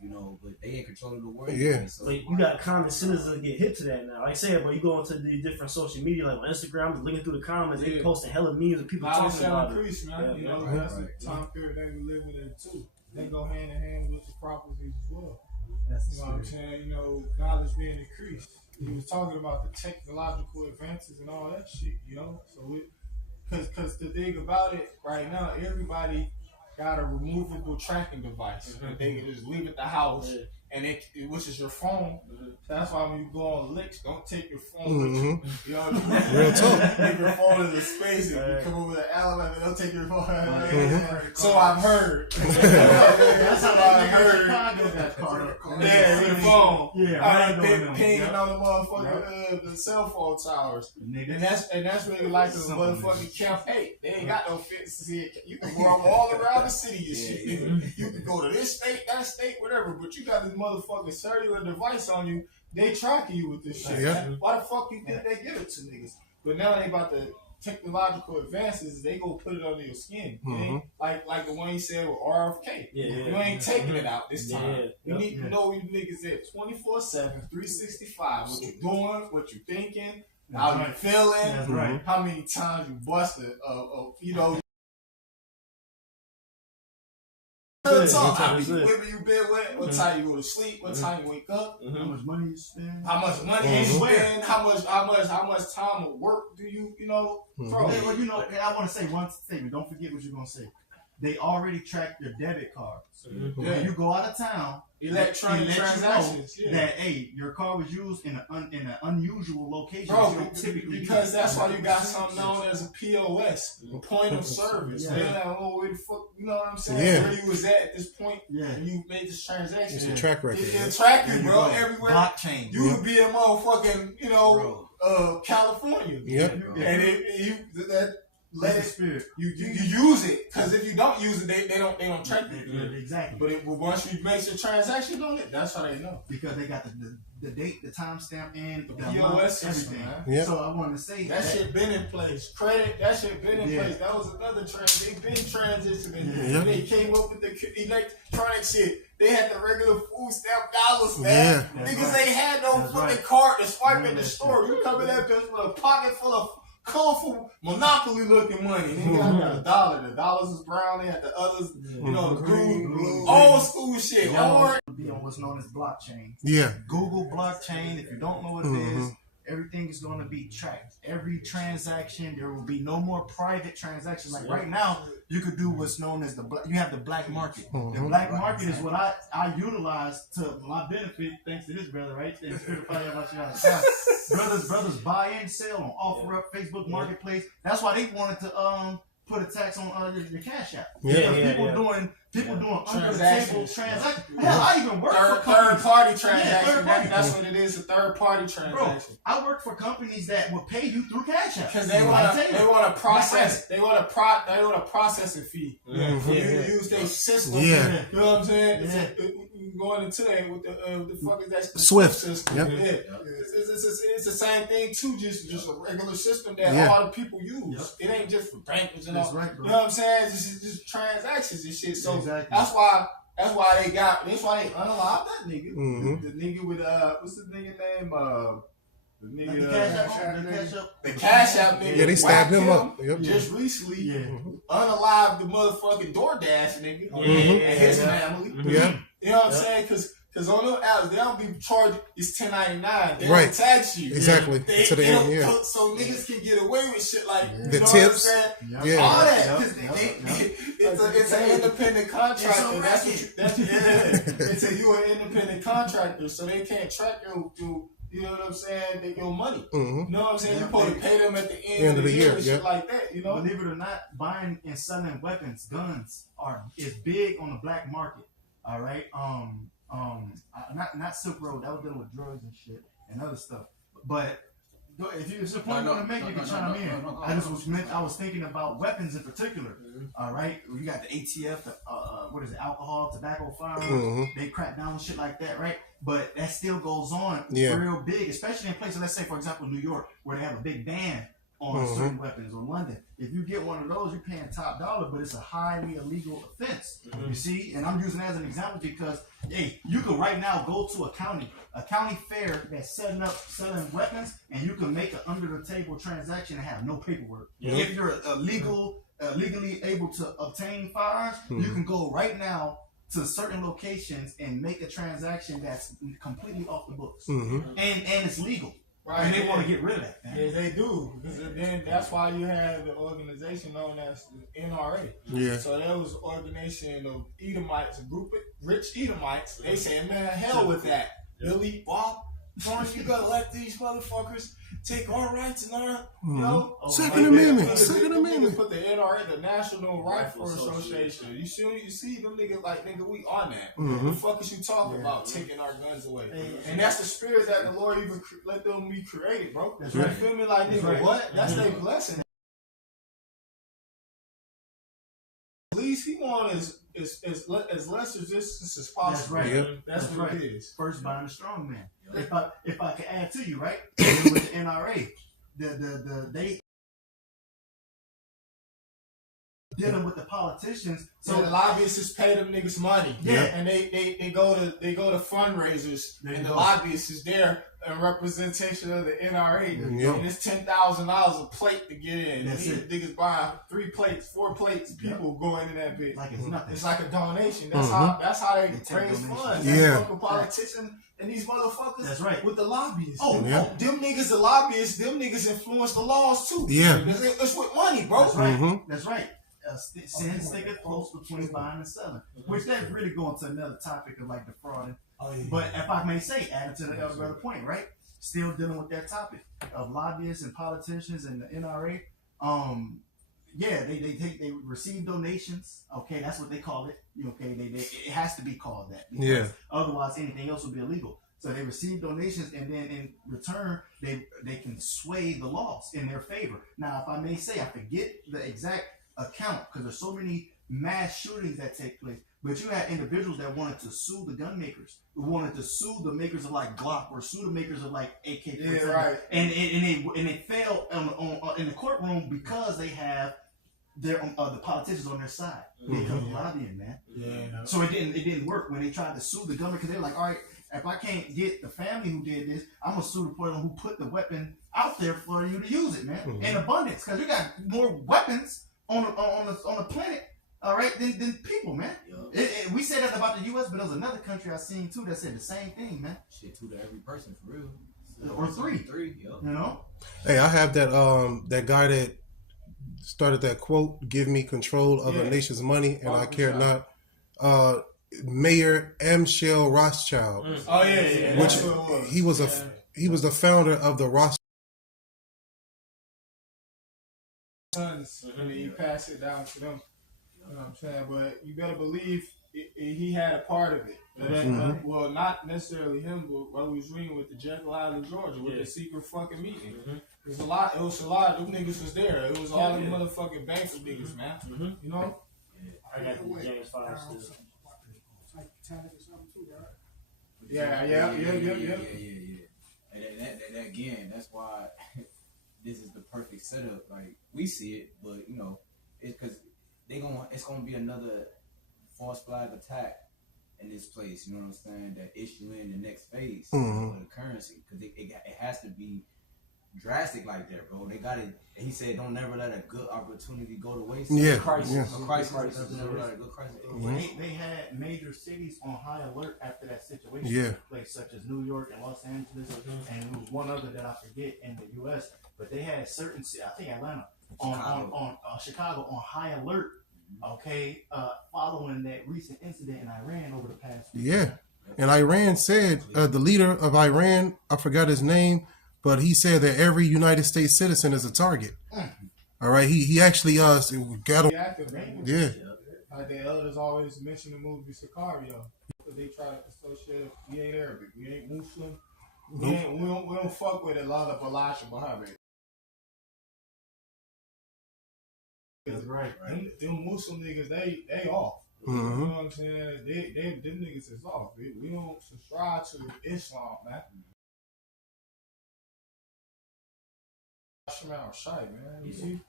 You know, but they in control of the war. Yeah. So you got common citizens that get hit to that now. Like I said, but you go into the different social media, like on Instagram, just looking through the comments, they posting hella memes of people talking about increase, man. You know, that's the time period they were living in too. They go hand in hand with the prophecies as well. You know what I'm saying? You know, knowledge being increased. He was talking about the technological advances and all that shit, you know? So because the thing about it right now, everybody got a removable tracking device. They can just leave at the house, and which is your phone. So that's why when you go on licks, don't take your phone with you. You know what I mean? Real talk. Take your phone in the space. If you come over the elevator, don't take your phone. So I've heard. That's how I heard. Yeah, with the phone. Yeah, pinging on the motherfucking the cell phone towers. And that's really like the motherfucking Camp 8. They ain't got no fences here. You can go all around the city and shit. You can go to this state, that state, whatever. But you got this motherfucking cellular device on you. They tracking you with this shit. Yeah. Why the fuck you think they give it to niggas? But now they about the technological advances. They go put it under your skin. Like the one he said with RFK. You ain't taking it out this time. You need to know you niggas at 24/7, 365. What you doing? What you thinking? How you feeling? How many times you busted? You know. Where you been with? What time you go to sleep? What time you wake up? How much money you spend? How much money you spend? How much time of work do you know? Bro, Hey, well, you know, I want to say one statement. Don't forget what you're gonna say. They already track your debit cards. When you go out of town, electronic transactions. You know that your car was used in an unusual location. Bro, because that's why you got something known as a POS, a point of service. They don't know where the fuck, you know what I'm saying? Where you was at this point when you made this transaction. It's a track record. It's a track record, bro. Everywhere. Blockchain. You could be in motherfucking, California. And let it spirit. You use it, because if you don't use it, they don't track it. Exactly. But once you make your transaction on it, that's how they know. Because they got the date, the timestamp, and the POS, everything. Yeah. So I wanted to say that shit been in place. Credit, that shit been in place. That was another trend. They been transitioning. They came up with the electronic shit. They had the regular food stamp dollars, man. Niggas ain't had no fucking card to swipe at the store. You come in that bitch with a pocket full of colorful Monopoly looking money. Nigga, I got $1. The dollars is brown. They had the others, the green, old school shit. Orange. Be on what's known as blockchain. Yeah. Google blockchain. If you don't know what it is, everything is going to be tracked. Every transaction, there will be no more private transactions. Like right now, you could do what's known as you have the black market. The black market is what I utilize to my benefit, thanks to this brother, right? Brothers buy and sell on OfferUp, Facebook Marketplace. That's why they wanted to put a tax on your cash app. Yeah. Because Yeah, people yeah. doing under the table Transactions. transactions. Hell, I even work for Third companies. party transaction. third party. That's what it is. A third party Bro, transaction. I work for companies that will pay you through cash app. Because they want to process. They want a processing fee. Yeah. For you Yeah. to use their system. Yeah. You know what I'm saying? Yeah. Going into that with the fuck is that? The Swift. system. Yep. Yeah. It's the same thing too. Just a regular system that Yeah. all the people use. It ain't just for bankers and all. That's right, bro. You know what I'm saying? It's just transactions and shit. So Exactly. that's why they unalive that nigga. Mhm. The nigga with what's the nigga name? The Like nigga the cash app. the Cash App nigga. Yeah, they stabbed whacked him up. Yep. just recently. Yeah. Unalive the motherfucking DoorDash nigga Mhm. and his family. Yeah. You know what I'm saying? Because on them apps, they don't be charged. It's 1099. They Right. don't tax you. Exactly. They, To the they end, don't yeah. put- so niggas can get away with shit like Yeah. you The know tips. What I'm saying? Yeah. All that Yep, because yep. it's an independent contractor. It's a That's what racket. you, it's you an independent contractor, so they can't track your you know what I'm saying? Your money. Mhm. You know what I'm saying? Yeah, You supposed to pay them at the end, End of the year and yeah. shit like that. You know? Believe it or not, buying and selling weapons, guns is big on the black market. All right. Not Silk Road. That was dealing with drugs and shit and other stuff. But if it's a point you want to make, you can chime in. I was thinking about weapons in particular. All right. You got the ATF, what is it? Alcohol, tobacco, firearms. Mhm. They crack down on shit like that, right? But that still goes on Yeah. real big, especially in places, let's say, for example, New York, where they have a big ban on certain weapons, or London. If you get one of those, you're paying top dollar, but it's a highly illegal offense. You see? And I'm using that as an example because, hey, you can right now go to a county fair that's selling weapons, and you can make an under-the-table transaction and have no paperwork. Yeah. If you're legally able to obtain firearms, you can go right now to certain locations and make a transaction that's completely off the books, Mhm. and it's legal. Right. And they want to get rid of that, man. Yeah, they do. Because then that's why you have the organization known as the NRA. Yeah. So there was an organization of Edomites, a group of rich Edomites. They said, man, hell with that. Billy, Bob, Tony, you gotta let these motherfuckers take our rights and our, you know. Second Like, Amendment. they Second niggas Amendment. put the NRA, the National Rifle Rifle Association. You see them niggas like, nigga, we on that. Mhm. The fuck is you talking about taking our guns away? And that's the spirit that the Lord even let them be created, bro. That's You right. feel me? Like, nigga, right. what? That's their blessing. At least he want as less resistance as possible. That's right. Yep. That's That's what right. it is. First buying a strong man. If I could add to you, right? With the NRA, they dealing with the politicians. So the lobbyists just pay them niggas money. Yeah. And they go to fundraisers There you and the go. lobbyists is there in representation of the NRA. Yep. And it's $10,000 a plate to get in. That's and it. these niggas buy 3 plates, 4 plates, people go into that bitch. like it's nothing. It's like a donation. That's Mhm. how they They take raise donations. funds. Yeah. That fucking politicians and these motherfuckers That's right. with the lobbyists. Oh, Yeah. Them niggas, the lobbyists, them niggas influence the laws too. Yeah. It's with money, bro. That's right. Mhm. That's right. Sin sticketh close between buying and selling, which that's really going to another topic of like defrauding. Oh, yeah. But if I may say, added to the other point, right? Still dealing with that topic of lobbyists and politicians and the NRA. Yeah, they receive donations. Okay, that's what they call it. Okay, it has to be called that. Because Yeah. Otherwise, anything else would be illegal. So they receive donations, and then in return, they can sway the laws in their favor. Now, if I may say, I forget the exact account because there's so many mass shootings that take place. But you had individuals that wanted to sue the gun makers, who wanted to sue the makers of like Glock or sue the makers of like AK-47. Yeah, right. And they failed in the courtroom because they have their the politicians on their side because of lobbying, man. Yeah. So it didn't work when they tried to sue the gunman because they're like, all right, if I can't get the family who did this, I'm gonna sue the person who put the weapon out there for you to use it, man, in abundance, because you got more weapons on the planet, all right, than people, man. We say that about the U.S., but there was another country I seen too that said the same thing, man. Shit, 2 to every person for real. Or 3. 3, yo. You know? Hey, I have that guy that started that quote, "Give me control of a nation's money, and I care not." Mayor Amschel Rothschild, Oh yeah. which That's what it was. he was the founder of the Rothschild. sons, and then you pass it down to them. You know what I'm saying? But you better believe he had a part of it. Well, not necessarily him, but what we was reading with the Jekyll Island, Georgia, with the secret fucking meeting. It was a lot. Them niggas was there. It was all them motherfucking banks niggas, man. You know? I got the James 5 still. Yeah. And that again, that's why this is the perfect setup. Like we see it, but you know, it's because it's gonna be another false flag attack in this place. You know what I'm saying? That issue in the next phase for the currency, because it has to be drastic like that, bro. They got it. He said, "Don't never let a good opportunity go to waste." Yeah, A crisis. Yeah. Never let a good crisis go to waste. They had major cities on high alert after that situation took place, such as New York and Los Angeles, and there was one other that I forget in the U.S. But they had certain, I think Atlanta, on Chicago on high alert. Okay, following that recent incident in Iran over the past week. Yeah. And Iran said, the leader of Iran, I forgot his name, but he said that every United States citizen is a target. All right. He actually got him. Yeah. Like the elders always mention the movie Sicario. They try to associate it. We ain't Arabic. We ain't Muslim. We don't fuck with a lot of Balash and Muhammad. That's right. Them Muslim niggas, they off. You know what I'm saying? Them niggas is off. We don't subscribe to Islam, man.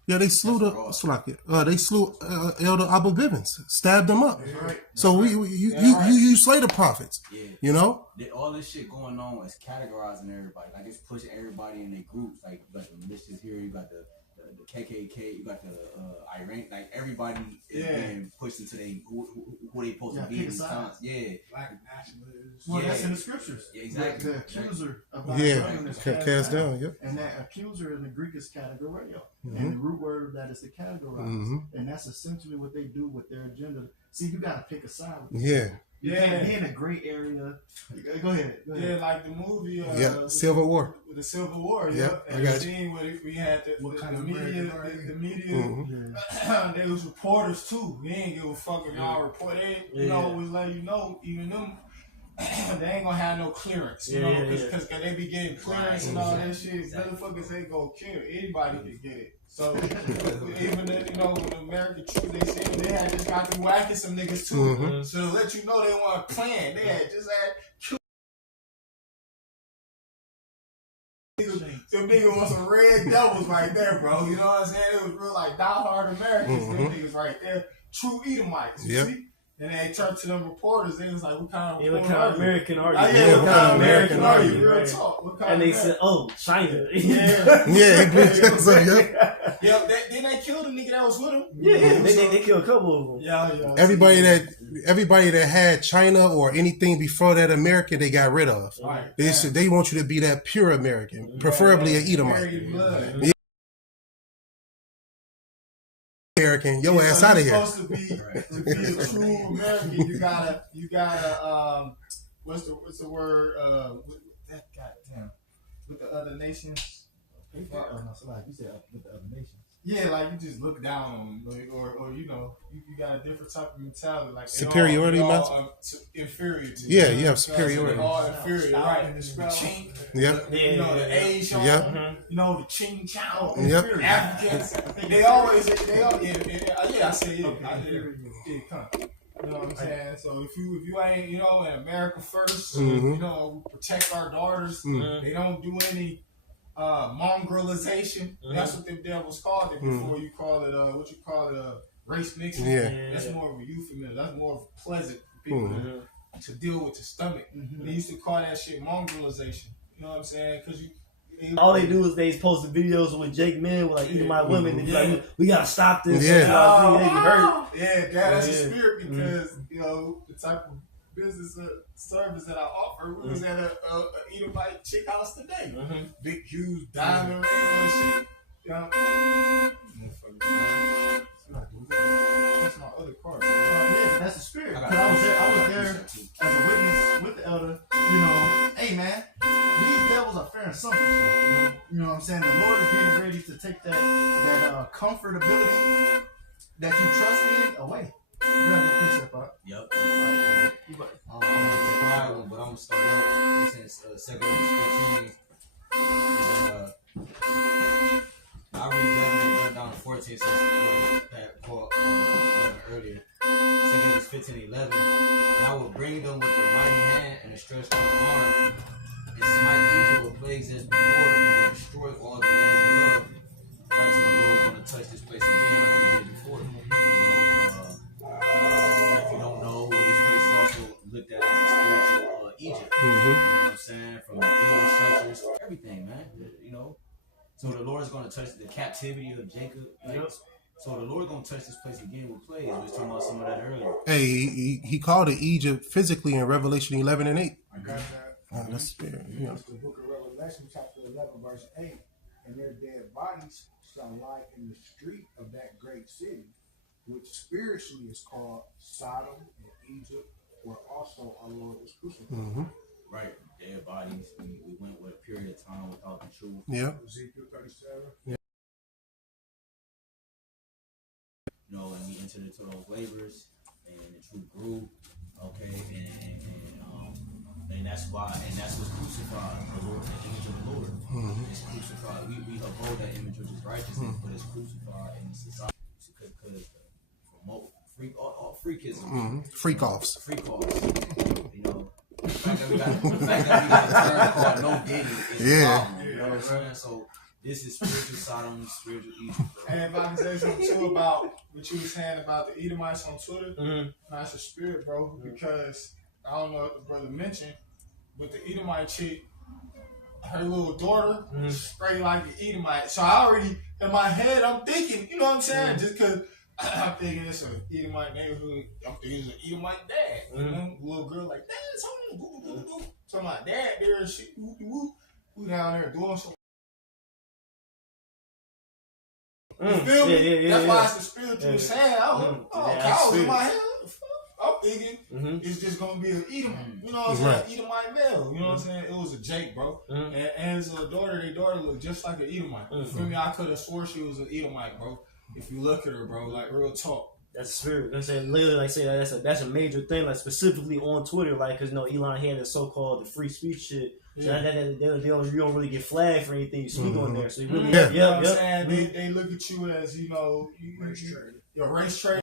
Yeah, they slew they slew Elder Abba Bivens, stabbed him up. Right. So you slay the prophets. Yeah. You know? All this shit going on is categorizing everybody. Like it's pushing everybody in their groups. Like you got the militias here, you got the KKK, you got the Iran. Like everybody is being pushed into who they supposed to be in these times. Yeah. Black nationalists. Well, that's in the scriptures. Yeah, exactly. The accuser of cast down. Yep. And that accuser in the Greek is categoreo. And the root word of that is to categorize. And that's essentially what they do with their agenda. See, you got to pick a side. You can't be in a gray area. Go ahead. Yeah, like the movie. Civil War. The Civil War. Yep. And the scene where we had the media. There was reporters too. They ain't give a fuck if y'all report. They always let you know. Even them, they ain't gonna have no clearance. You know, because they be getting clearance and all that shit. Motherfuckers ain't gonna care. Anybody can get it. So even the, with the American troops, they said they had just got to whacking some niggas too. So to let you know they weren't playing, they had just had them niggas was some red devils right there, bro. You know what I'm saying? It was real like diehard Americans. Them niggas right there, true Edomites. You see? And they turned to them reporters. They was like, "What kind of American are you? What kind of American are you? Real talk. And they said, "Oh, China." Yeah. Yeah. Then they killed a nigga that was with them. Yeah. They killed a couple of them. Yeah. Everybody that had China or anything before that American, they got rid of. Right. They want you to be that pure American, preferably an Edomite. American, your ass out of here. Supposed to be a true American, you gotta what's the word that goddamn with the other nations. You said with the other nations. Yeah, like you just look down on them, like, or you got a different type of mentality, like superiority, inferior to you. Yeah, you have superiority. All inferior, right? The chink, the Asian, the ching chow, Africans. They always, I say it. Come. You know what I'm saying? So if you ain't, in America first, we protect our daughters. They don't do any mongrelization. That's what them devils called it before you call it race mixing. That's more of a euphemism. That's more of a pleasant for people to deal with the stomach. They used to call that shit mongrelization. You know what I'm saying? Because all they do is they post the videos with Jake Men with like Edomite women and be like, we gotta stop this. Yeah. They get hurt. That's a spirit because the type of business service that I offer. We was at a Edomite chick house today. Big, huge diamond ring and shit. That's my other car. That's the spirit. I was there as a witness with the elder. Hey man, these devils are fair and something. You know what I'm saying? The Lord is getting ready to take that comfortability that you trust in away. You got to precept out. Yep. Right. I'm gonna try one, but I'm gonna start out. This is 2 Corinthians 15. I read 11 down to 14 since Pat Paul earlier. 2 Corinthians 15:11. And I will bring them with the mighty hand and a stretched out arm, and smite Egypt with plagues as before, and will destroy all the land thereof. Right, so the Lord is going to touch this place again like he did before. If you don't know, this place is also looked at as a spiritual Egypt. You know what I'm saying? From the building structures, everything, man. You know. So the Lord is going to touch the captivity of Jacob. Like, so the Lord is going to touch this place again with plagues. We was talking about some of that earlier. Hey, he called it Egypt physically in Revelation 11:8. I got that. Oh, that's spirit. Yeah. It's the book of Revelation, chapter 11, verse 8. And their dead bodies shall lie in the street of that great city, which spiritually is called Sodom and Egypt, where also our Lord was crucified. Right. Dead bodies. We went with a period of time without the truth. Yeah. Ezekiel 37. Yeah. You know, and we entered into those labors, and the truth grew. Okay, and that's why, and that's what's crucified. The Lord, the image of the Lord, is crucified. We uphold that image which is righteousness, but it's crucified in the society because all freakism, Freak offs. freak offs. You know, the fact that we got a term called no Diddy is a problem. You know what I'm saying? So this is spiritual Sodom, spiritual Egypt. And if I can say something too about what you were saying about the Edomites on Twitter, that's a spirit, bro. Because I don't know if the brother mentioned, but the Edomite chick, her little daughter, straight like an Edomite. So I already, in my head, I'm thinking, you know what I'm saying? Just because I'm thinking it's an Edomite neighborhood, I'm thinking it's an Edomite dad. You know, little girl like, dad, something, so my dad there and shit, who down there doing something. You feel me? That's why it's the spiritual saying. I was in my head. I'm thinking it's just gonna be an Edomite. You know what I'm saying? Edomite male. You know what I'm saying? It was a Jake, bro. And his little daughter, their daughter looked just like an Edomite. You feel me? I could have swore she was an Edomite, bro. If you look at her, bro, like real talk. That's the spirit. I'm saying, literally, like say that's a major thing, like specifically on Twitter, like because Elon had the so-called the free speech shit. So you don't really get flagged for anything you speak on there. So you really, you know what I'm saying? They look at you as your race trade.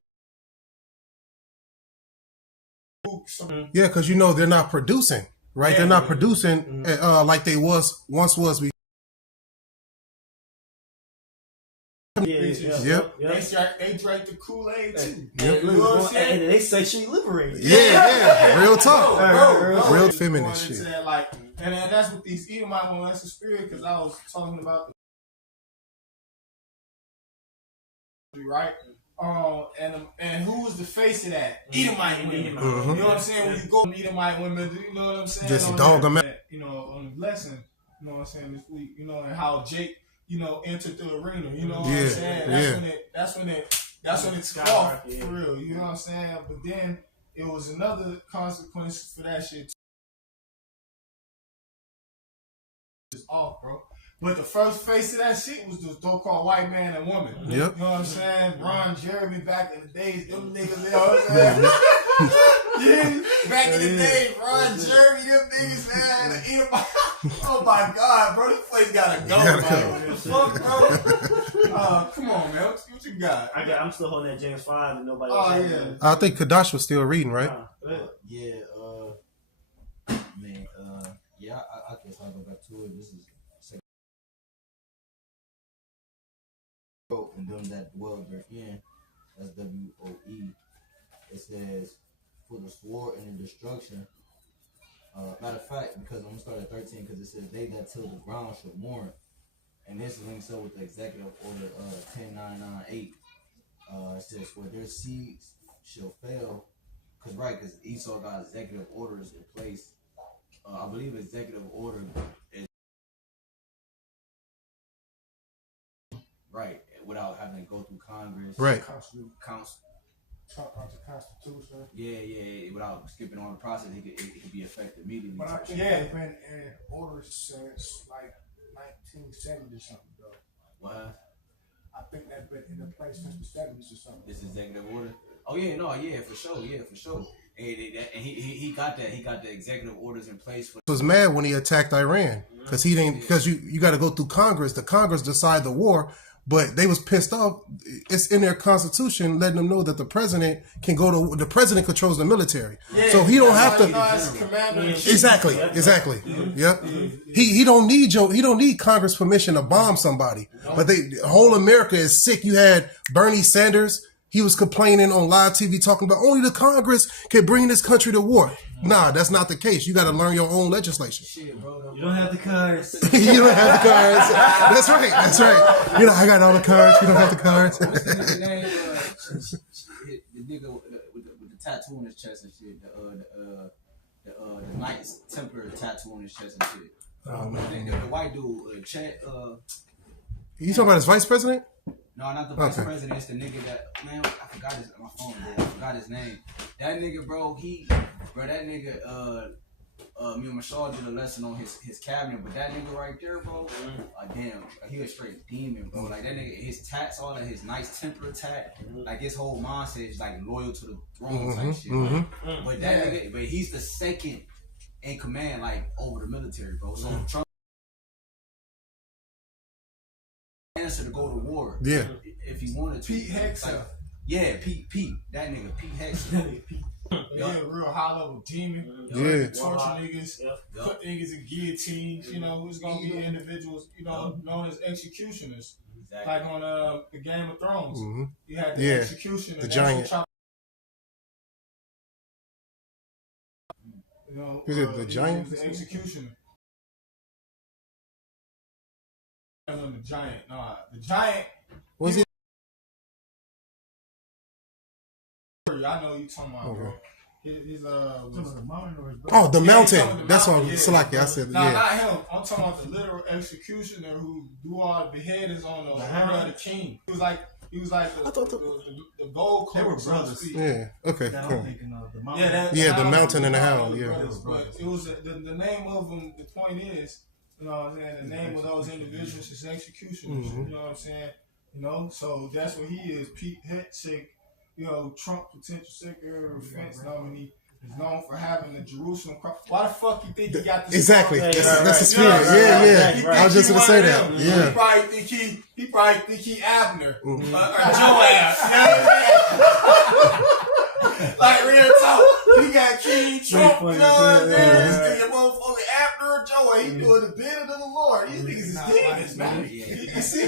Yeah, because they're not producing, right? They're not producing like they once was. They drank the Kool-Aid too. You know what I'm saying? And they say she liberated. Yeah. Real talk. Bro. Real feminist shit. And that's what these Edomite ones, that's the spirit, because I was talking about right? And who was the face of that? Edomite women. You know what I'm saying? When you go to Edomite women, you know what I'm saying? Just dog them out. On the lesson, you know what I'm saying, this week, and how Jake, entered the arena, you know what I'm saying? That's when it took off, for real, you know what I'm saying? But then it was another consequence for that shit. It's off, bro. But the first face of that shit was the so-called white man and woman. Yep. You know what I'm saying? Ron Jeremy back in the days, them niggas, you know what I'm saying? Back in the day, Ron Jeremy, them niggas, man. Oh my God, bro, this place gotta go, man. What the fuck, bro? Come on, man. What you got? I'm still holding that James 5 and nobody else. Oh, yeah. I think Kadash was still reading, right? I guess I'll go back to it. This is and them that dwell therein, that's WOE. It says, for the sword and the destruction. Matter of fact, because I'm gonna start at 13, because it says they that till the ground shall mourn, and this links up with the executive order 10998. It says, for their seeds shall fail, because Esau got executive orders in place. I believe executive order is right without having to go through Congress. Right. Constitution. Yeah. Without skipping on the process, it could be effective immediately. But I think they've been in order since like 1970 or something, though. What? I think that's been in place since the 70s or something. This executive order? Oh yeah, no, yeah, for sure, yeah, for sure. And he got that. He got the executive orders in place for. Was mad when he attacked Iran because he didn't, because you got to go through Congress. The Congress decide the war, but they was pissed off. It's in their constitution letting them know that the president can go to, the president controls the military, so he don't have to. Exactly. Yep. He don't need Congress permission to bomb somebody. But whole America is sick. You had Bernie Sanders. He was complaining on live TV talking about only the Congress can bring this country to war. Nah, that's not the case. You got to learn your own legislation. You don't have the cards. You don't have the cards. That's right. That's right. You know, I got all the cards. You don't have the cards. What's the nigga name? The nigga with the tattoo on his chest and shit. The Knights Templar tattoo on his chest and shit. The white dude, Chet. You talking about his vice president? No, not the vice president. It's the nigga that, man, I forgot my phone, bro. I forgot his name. That nigga, bro, that nigga, me and Mashal did a lesson on his cabinet, but that nigga right there, bro, damn, he a straight demon, bro. Like that nigga, his tats, all of his nice temper tat, like his whole mindset is like loyal to the throne type shit. Right? But that nigga, but he's the second in command, like over the military, bro. So Trump answer to go to war. Yeah. If he wanted to. Pete Hegseth. Like, yeah, Pete. That nigga, Pete Hegseth. Yeah, real high level demon. Yeah. Torture niggas, put niggas in guillotines. You know, it's gonna be individuals, you know, known as executioners. Exactly. Like on the Game of Thrones. You had the executioner, the giant. You know, Is it the giant? He was the executioner. The giant, the giant. Was he? I know you talking about, bro. His the mountain or his Oh, the mountain. The That's mountain, what Salaki. I said, nah, yeah. not him. I'm talking about the literal executioner who do all the beheadings on the order of the king. He was like the gold coat. They were brothers. Yeah. Okay. That Cool. I'm thinking of the mountain. The mountain and the hound. Yeah. But it was the name of them. The point is, you know what I'm saying? The name of those individuals is executioners. You know what I'm saying? You know, so that's what he is. Pete Hegseth, you know, Trump potential Secretary of Defense nominee, is known for having the Jerusalem cross. Why the fuck you think he got this? Exactly. Cross? That's the spirit. Yeah. I was just gonna say that. He Yeah. probably think he Abner or Joab. Like real talk, he got King Trump. You know what I'm saying? Your motherfucker Abner or Joab. He doing the bidding of the Lord. These niggas is demons, man. You see?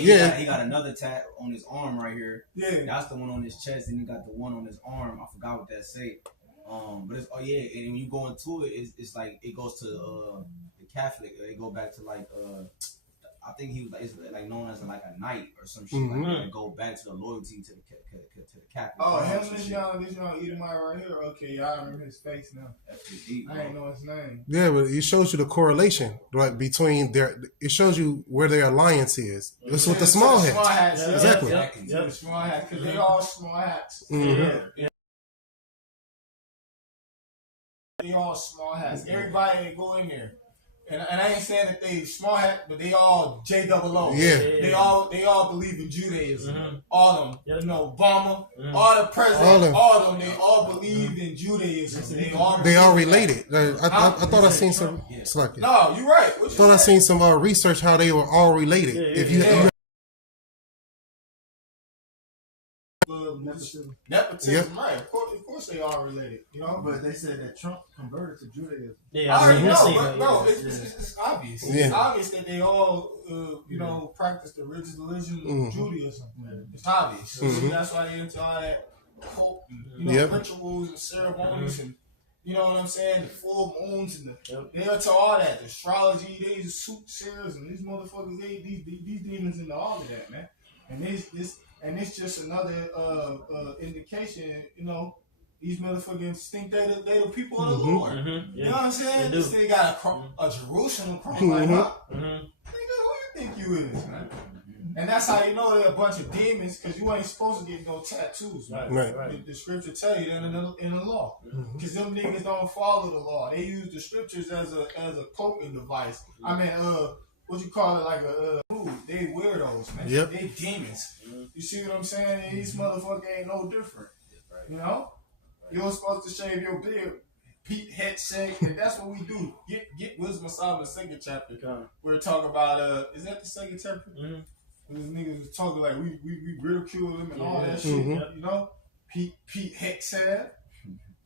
Yeah. He got another tat on his arm right here. Yeah. That's the one on his chest, and he got the one on his arm. I forgot what that say. But it's and when you go into it, it's like it goes to the Catholic. It go back to like I think he was it's like known as like a knight or some shit like that. And go back to the loyalty to the Catholic. Oh, him, this young Edomite right here. Okay, I remember his face now. That's pretty deep, I ain't know his name. Yeah, but it shows you the correlation, like between their. It shows you where their alliance is. It's with the small hats. Small hats. Exactly. The small hats, because they all small hats. They all small hats. Everybody that go in there. And I ain't saying that they small hat, but they all JOO. Yeah. They all believe in Judaism. All of them. You know, Obama, all the presidents, all of them, they all believe in Judaism. They all related. I thought I seen some. It's like it. No, you're right. I thought I seen some research how they were all related. If you nepotism, right? Of course, they are related. You know, but they said that Trump converted to Judaism. Yeah, I already know, but bro, it's obvious. Yeah. It's obvious that they all, you know, practice the religion of Judaism. It's obvious. So that's why they into all that cult, and, you know, rituals and ceremonies and. You know what I'm saying? The full moons and they into all that. The astrology, they soothsayers and these motherfuckers. These demons into all of that, man. And it's just another indication. You know, these motherfuckers think they the people of the Lord. You know what I'm saying? This thing got a Jerusalem cross like that. Nigga, who you think you is, man? And that's how you know they're a bunch of demons, because you ain't supposed to get no tattoos. Right. The scripture tell you that in the law, because them niggas don't follow the law. They use the scriptures as a cloaking device. I mean, what you call it, like they weirdos, man. Yep. They demons. You see what I'm saying? And these motherfuckers ain't no different. You know? You're supposed to shave your beard. Pete Hegseth, and that's what we do. Get Wisdom of Solomon, the second chapter. We're talking about is that the second chapter? These niggas was talking like we ridicule them and all that shit. You know? Pete Hegseth.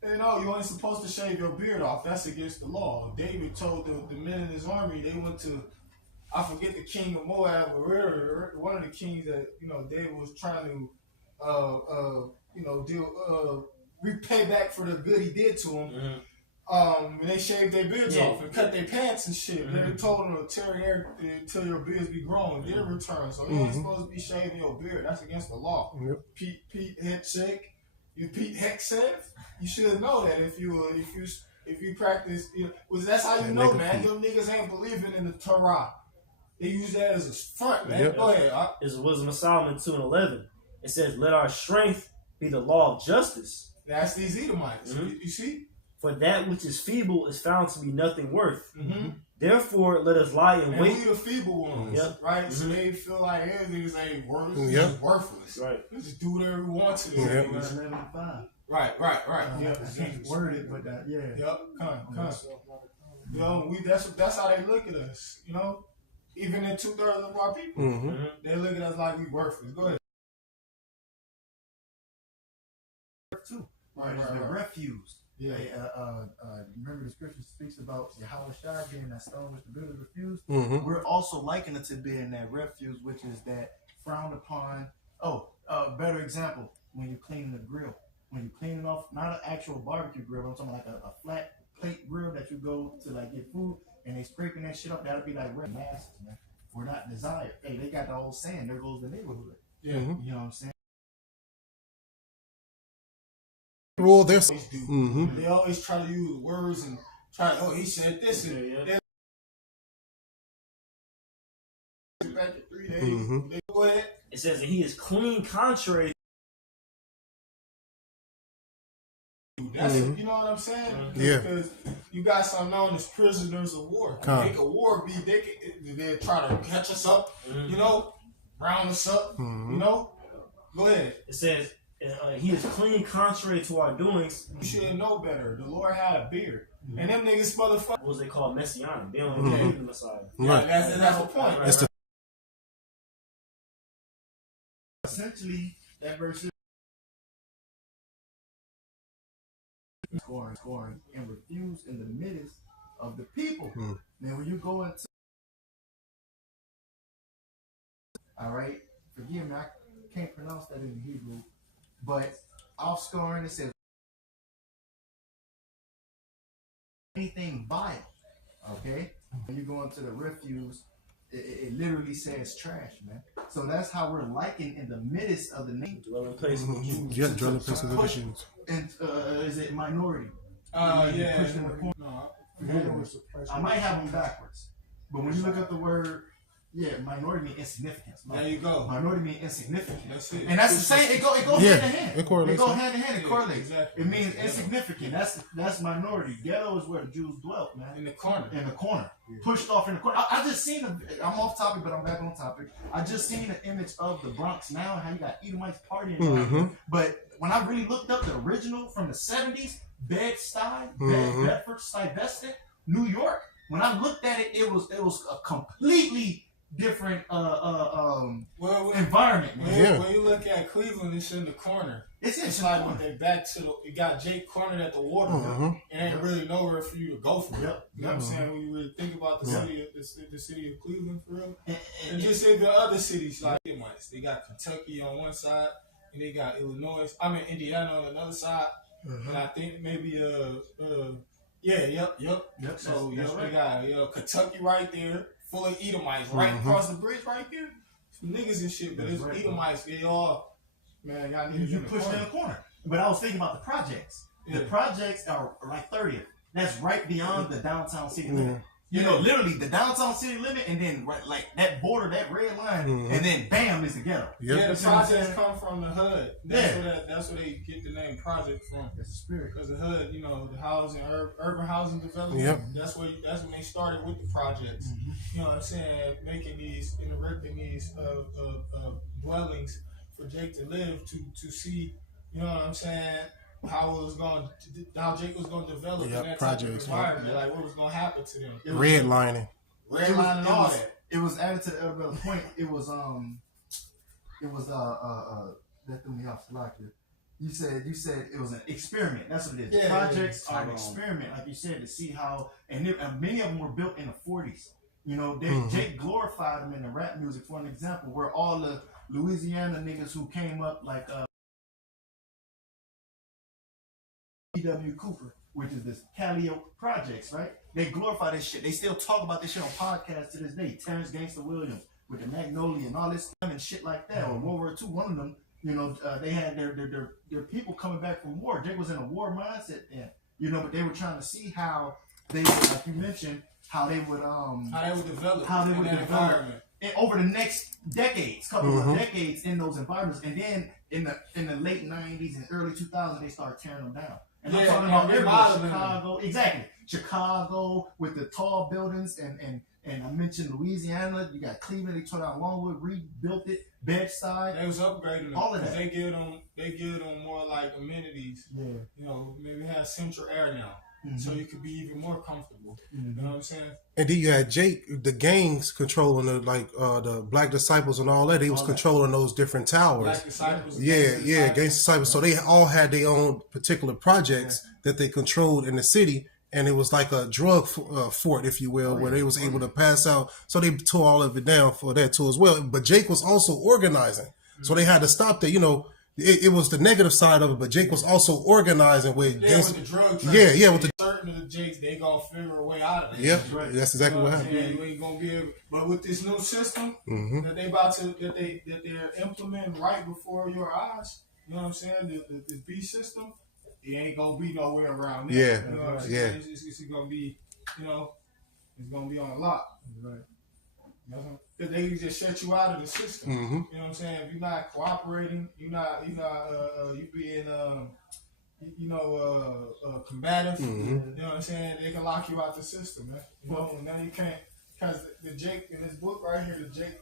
You know, you ain't supposed to shave your beard off. That's against the law. David told the men in his army, they went to, I forget the king of Moab, or one of the kings that, you know, David was trying to, you know, repay back for the good he did to him. And they shaved their beards off and cut their pants and shit. They told them to tear hair until your beards be grown. Their return. So you ain't supposed to be shaving your beard. That's against the law. Pete Hegseth. You Pete Hegseth. You should know that if you practice. You know, that's how you know, man. Them niggas ain't believing in the Torah. They use that as a front, man. Go ahead. It's Wisdom of Solomon 2:11. It says, "Let our strength be the law of justice." That's these Edomites. You see? For that which is feeble is found to be nothing worth. Therefore, let us lie in wait. We the feeble ones, right? So they feel like everything ain't worthless. Right. We just do whatever we want to do. Right. Yeah, it's worded, but that, Yep. Come. You know, that's how they look at us. You know, even in 2/3 of our people, they look at us like we worthless. Go ahead. Right. The refuse. Remember the scripture speaks about Yahweh Shai being that stone which the builders refused. We're also likened it to being that refuse, which is that frowned upon. Better example, when you clean the grill. When you clean it off, not an actual barbecue grill, I'm talking like a flat plate grill that you go to like get food and they scraping that shit up, that'll be like red masses, man. We're not desired. Hey, they got the old saying, there goes the neighborhood. You know what I'm saying? Well, there's They always try to use words and try. Oh, he said this and back in 3 days. Go ahead. It says that he is clean contrary. That's you know what I'm saying? Because you got some known as prisoners of war. They could war be. They try to catch us up. You know, round us up. You know. Go ahead. It says. He is clean contrary to our doings. You should know better. The Lord had a beard. And them niggas motherfuckers. What was they called? Messianic. They don't even believe the Messiah. Right. That's the point. Right. Essentially, that verse is scoring, and refuse in the midst of the people. Now, when you go into, all right, forgive me, I can't pronounce that in Hebrew, but off scoring it says anything vile. Okay, when you go into the refuse, it literally says trash, man. So that's how we're likened in the midst of the nation. Dwelling place of the Jews. Yeah, dwelling place of the Jews. And is it minority? Yeah. Pushed in the corner. No, I might have them backwards, but when you look at the word, minority means insignificance. There you go. Minority means insignificant. That's it. And that's the same. It go hand in hand. It correlates. It go hand in hand. It correlates. Exactly. It means insignificant. That's minority. Ghetto is where the Jews dwelt, man. In the corner. In the corner. Pushed off in the corner. I just seen I'm off topic, but I'm back on topic. I just seen an image of the Bronx now and how you got Edomites partying. But when I really looked up the original from the 70s, Bed-Stuy, Bedford-Stuyvesant, New York. When I looked at it, it was a completely different environment, man. When you look at Cleveland, it's in the corner. It's like when they back to it got Jake cornered at the water. It ain't really nowhere for you to go from. You know what I'm saying? When you really think about the city of Cleveland for real, and just even other cities like they got Kentucky on one side, and they got Indiana on another side, and I think maybe So they got Kentucky right there. Full of Edomites right across the bridge right there. Some niggas and shit, but it's Edomites. They all, man, y'all need you push in the corner. But I was thinking about the projects. The projects are like 30th. That's right beyond the downtown city limit. You know, literally the downtown city limit, and then right, like that border, that red line, and then bam is the ghetto. Yep. Yeah, the projects come from the hood. Yeah. That's where they get the name project from. That's the spirit. Because the hood, you know, the housing, urban housing development. Yep. That's when they started with the projects. You know what I'm saying? Making these, erecting these dwellings for Jake to live, to see. You know what I'm saying? How Jake was going to develop Yep, in that projects, type of environment, like what was going to happen to them. Redlining. Redlining and all that. It was added to the Elder Brother point. It was that threw me off, Salakia. You said it was an experiment. That's what it is. Yeah, Projects yeah. are an experiment, like you said, to see how. And many of them were built in the 40s. You know, Jake glorified them in the rap music. For an example, where all the Louisiana niggas who came up like E.W. Cooper, which is this Calliope Projects, right? They glorify this shit. They still talk about this shit on podcasts to this day. Terrence Gangsta Williams with the Magnolia and all this stuff and shit like that. Or World War II, one of them, you know, they had their people coming back from war. Jake was in a war mindset then, you know, but they were trying to see how they would, like you mentioned, how they would develop environment. And over the next decades, couple of decades in those environments, and then in the late 90s and early 2000s, they started tearing them down. And I'm talking about everywhere, Chicago, exactly. Chicago with the tall buildings, and I mentioned Louisiana. You got Cleveland, they tore down Longwood, rebuilt it. Bed-Stuy, they was upgrading them. all of that. They give them more like amenities. Yeah. You know, maybe have central air now, so you could be even more comfortable. You know what I'm saying? And then you had Jake, the gangs controlling the Black Disciples and all that. They was controlling those different towers. Black Disciples. Yeah, Gangsta Disciples. So they all had their own particular projects that they controlled in the city, and it was like a drug fort, if you will, where they was able to pass out. So they tore all of it down for that too as well. But Jake was also organizing, so they had to stop that. You know, it was the negative side of it, but Jake was also organizing with with the drug trafficking. with the certain of the Jakes, they gonna figure a way out of it. Yep, that's exactly what happened. You ain't gonna be able, but with this new system that they're implementing right before your eyes, you know what I'm saying? The B system, it ain't gonna be nowhere around there. Yeah, you know what I'm saying? It's gonna be, you know, it's gonna be on a lock. Right. Cause they can just shut you out of the system. You know what I'm saying? If you're not cooperating, you being combative. You know what I'm saying? They can lock you out the system, man. You know, and now you can't, cause the Jake in this book right here, the Jake,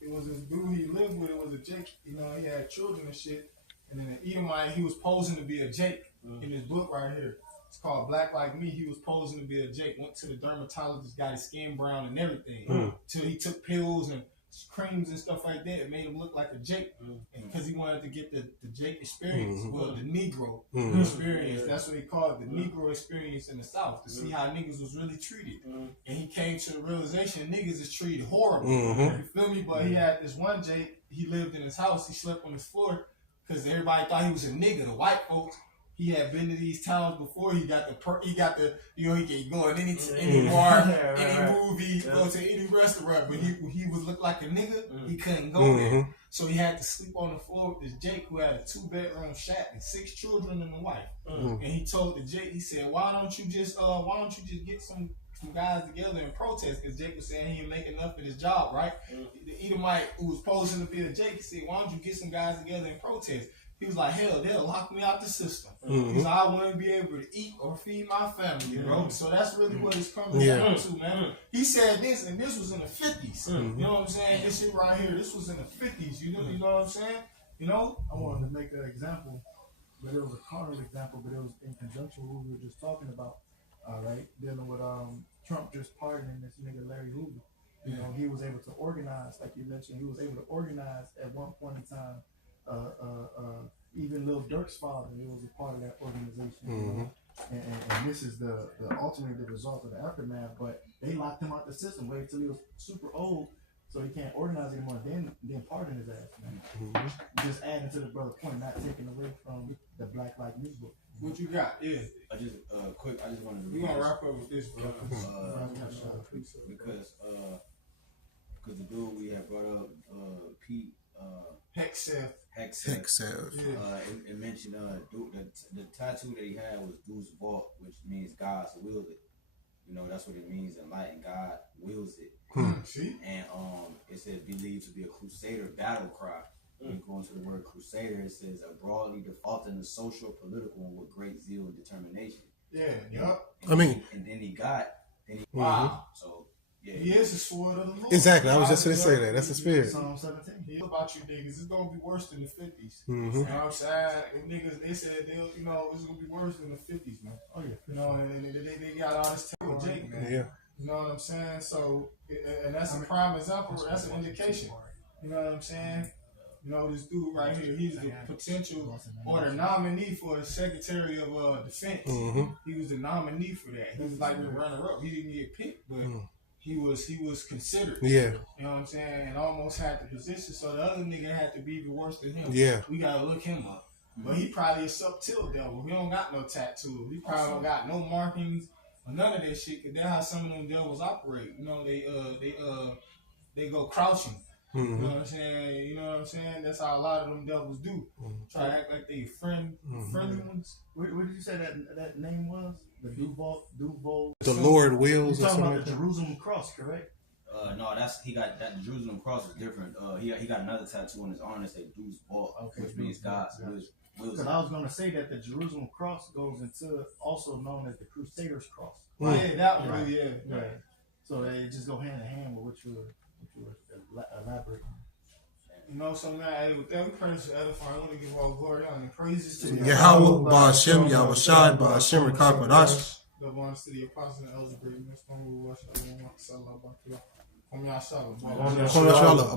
it was this dude he lived with. It was a Jake. You know, he had children and shit. And then the Edomite, he was posing to be a Jake in this book right here. It's called Black Like Me. He was posing to be a Jake. Went to the dermatologist, got his skin brown and everything. Till he took pills and creams and stuff like that. It made him look like a Jake. And because he wanted to get the Jake experience. Well, the Negro experience. That's what they call it. The Negro experience in the South. To see how niggas was really treated. And he came to the realization niggas is treated horrible. You feel me? But he had this one Jake. He lived in his house. He slept on his floor. Because everybody thought he was a nigga. The white folks. He had been to these towns before. He can go in any bar, any movie, go to any restaurant. But he would look like a nigga. He couldn't go there, so he had to sleep on the floor with this Jake who had a 2-bedroom shack and 6 children and a wife. And he told the Jake, he said, "Why don't you just get some guys together and protest?" Because Jake was saying he didn't make enough of his job, right? The Edomite who was posing to be a Jake, he said, "Why don't you get some guys together and protest?" He was like, "Hell, they'll lock me out the system." He's like, "I wouldn't be able to eat or feed my family, bro." So that's really what it's coming down to, man. He said this, and this was in the 50s. You know what I'm saying? This shit right here, this was in the 50s. You know what I'm saying? You know? I wanted to make an example, but it was a carnal example, but it was in conjunction with what we were just talking about. All right, dealing with Trump just pardoning this nigga Larry Hoover. You know, he was able to organize, like you mentioned, he was able to organize at one point in time. Even Lil Durk's father, he was a part of that organization. You know? And this is the ultimately the result of the aftermath. But they locked him out the system, waited till he was super old, so he can't organize anymore. Then pardon his ass, man. Just adding to the brother point, not taking away from the Black Like Me book. What you got? Yeah. I just wanted to. We gonna wrap up with this, bro. Because the dude we had brought up, Pete. Hexeth. It mentioned the tattoo that he had was Deuce Vault, which means God's willed it. You know, that's what it means in light, and God wills it. See? And it says believed to be a crusader battle cry. When you go into the word crusader, it says a broadly defaulting the social, political, and with great zeal and determination. Yeah, yup. And I mean- and then he got, Wow. so yeah, He is the sword of the Lord. Exactly. I was just gonna say that. That's the spirit. Psalm 17. He about you niggas. It's gonna be worse than the 50s. Mhm. You know what I'm saying? And niggas, they said they'll, you know, it's gonna be worse than the 50s, man. Oh yeah. You know, and they got all this tape with Jake, man. Yeah. You know what I'm saying? So, and that's a prime example. That's an indication. You know what I'm saying? You know, this dude right here, he's the potential or the nominee for the Secretary of Defense. Mhm. He was the nominee for that. He was like the runner-up. He didn't get picked, but he was considered. Yeah. You know what I'm saying? And almost had the position. So the other nigga had to be even worse than him. Yeah. We gotta look him up. But he probably a subtil devil. He don't got no tattoos. He probably don't got no markings or none of that shit. Cause that's how some of them devils operate. You know, they go crouching. You know what I'm saying? You know what I'm saying? That's how a lot of them devils do. Try to act like they friendly ones. What did you say that name was? The Duval. The Lord You're wills or talking something about like the that. Jerusalem cross, correct? no, that's he got that Jerusalem cross is different. He got another tattoo on his arm that says Deuce Ball, Okay, which means Deuce God Ball, wills Because it. I was going to say that the Jerusalem cross goes into also known as the Crusaders cross. Oh, yeah, that one. Right. Yeah. Right. So they just go hand in hand with what you were elaborating. You know, so now, hey, with that, we praise to edify. I want to give all glory and praises to Yahweh Ba'Shem Yahushai Ba'Shem Rakakwadash. the ones to the apostles and elders, great men, strong, we worship, everyone, sallallahu alaihi wa sallam. Kwadash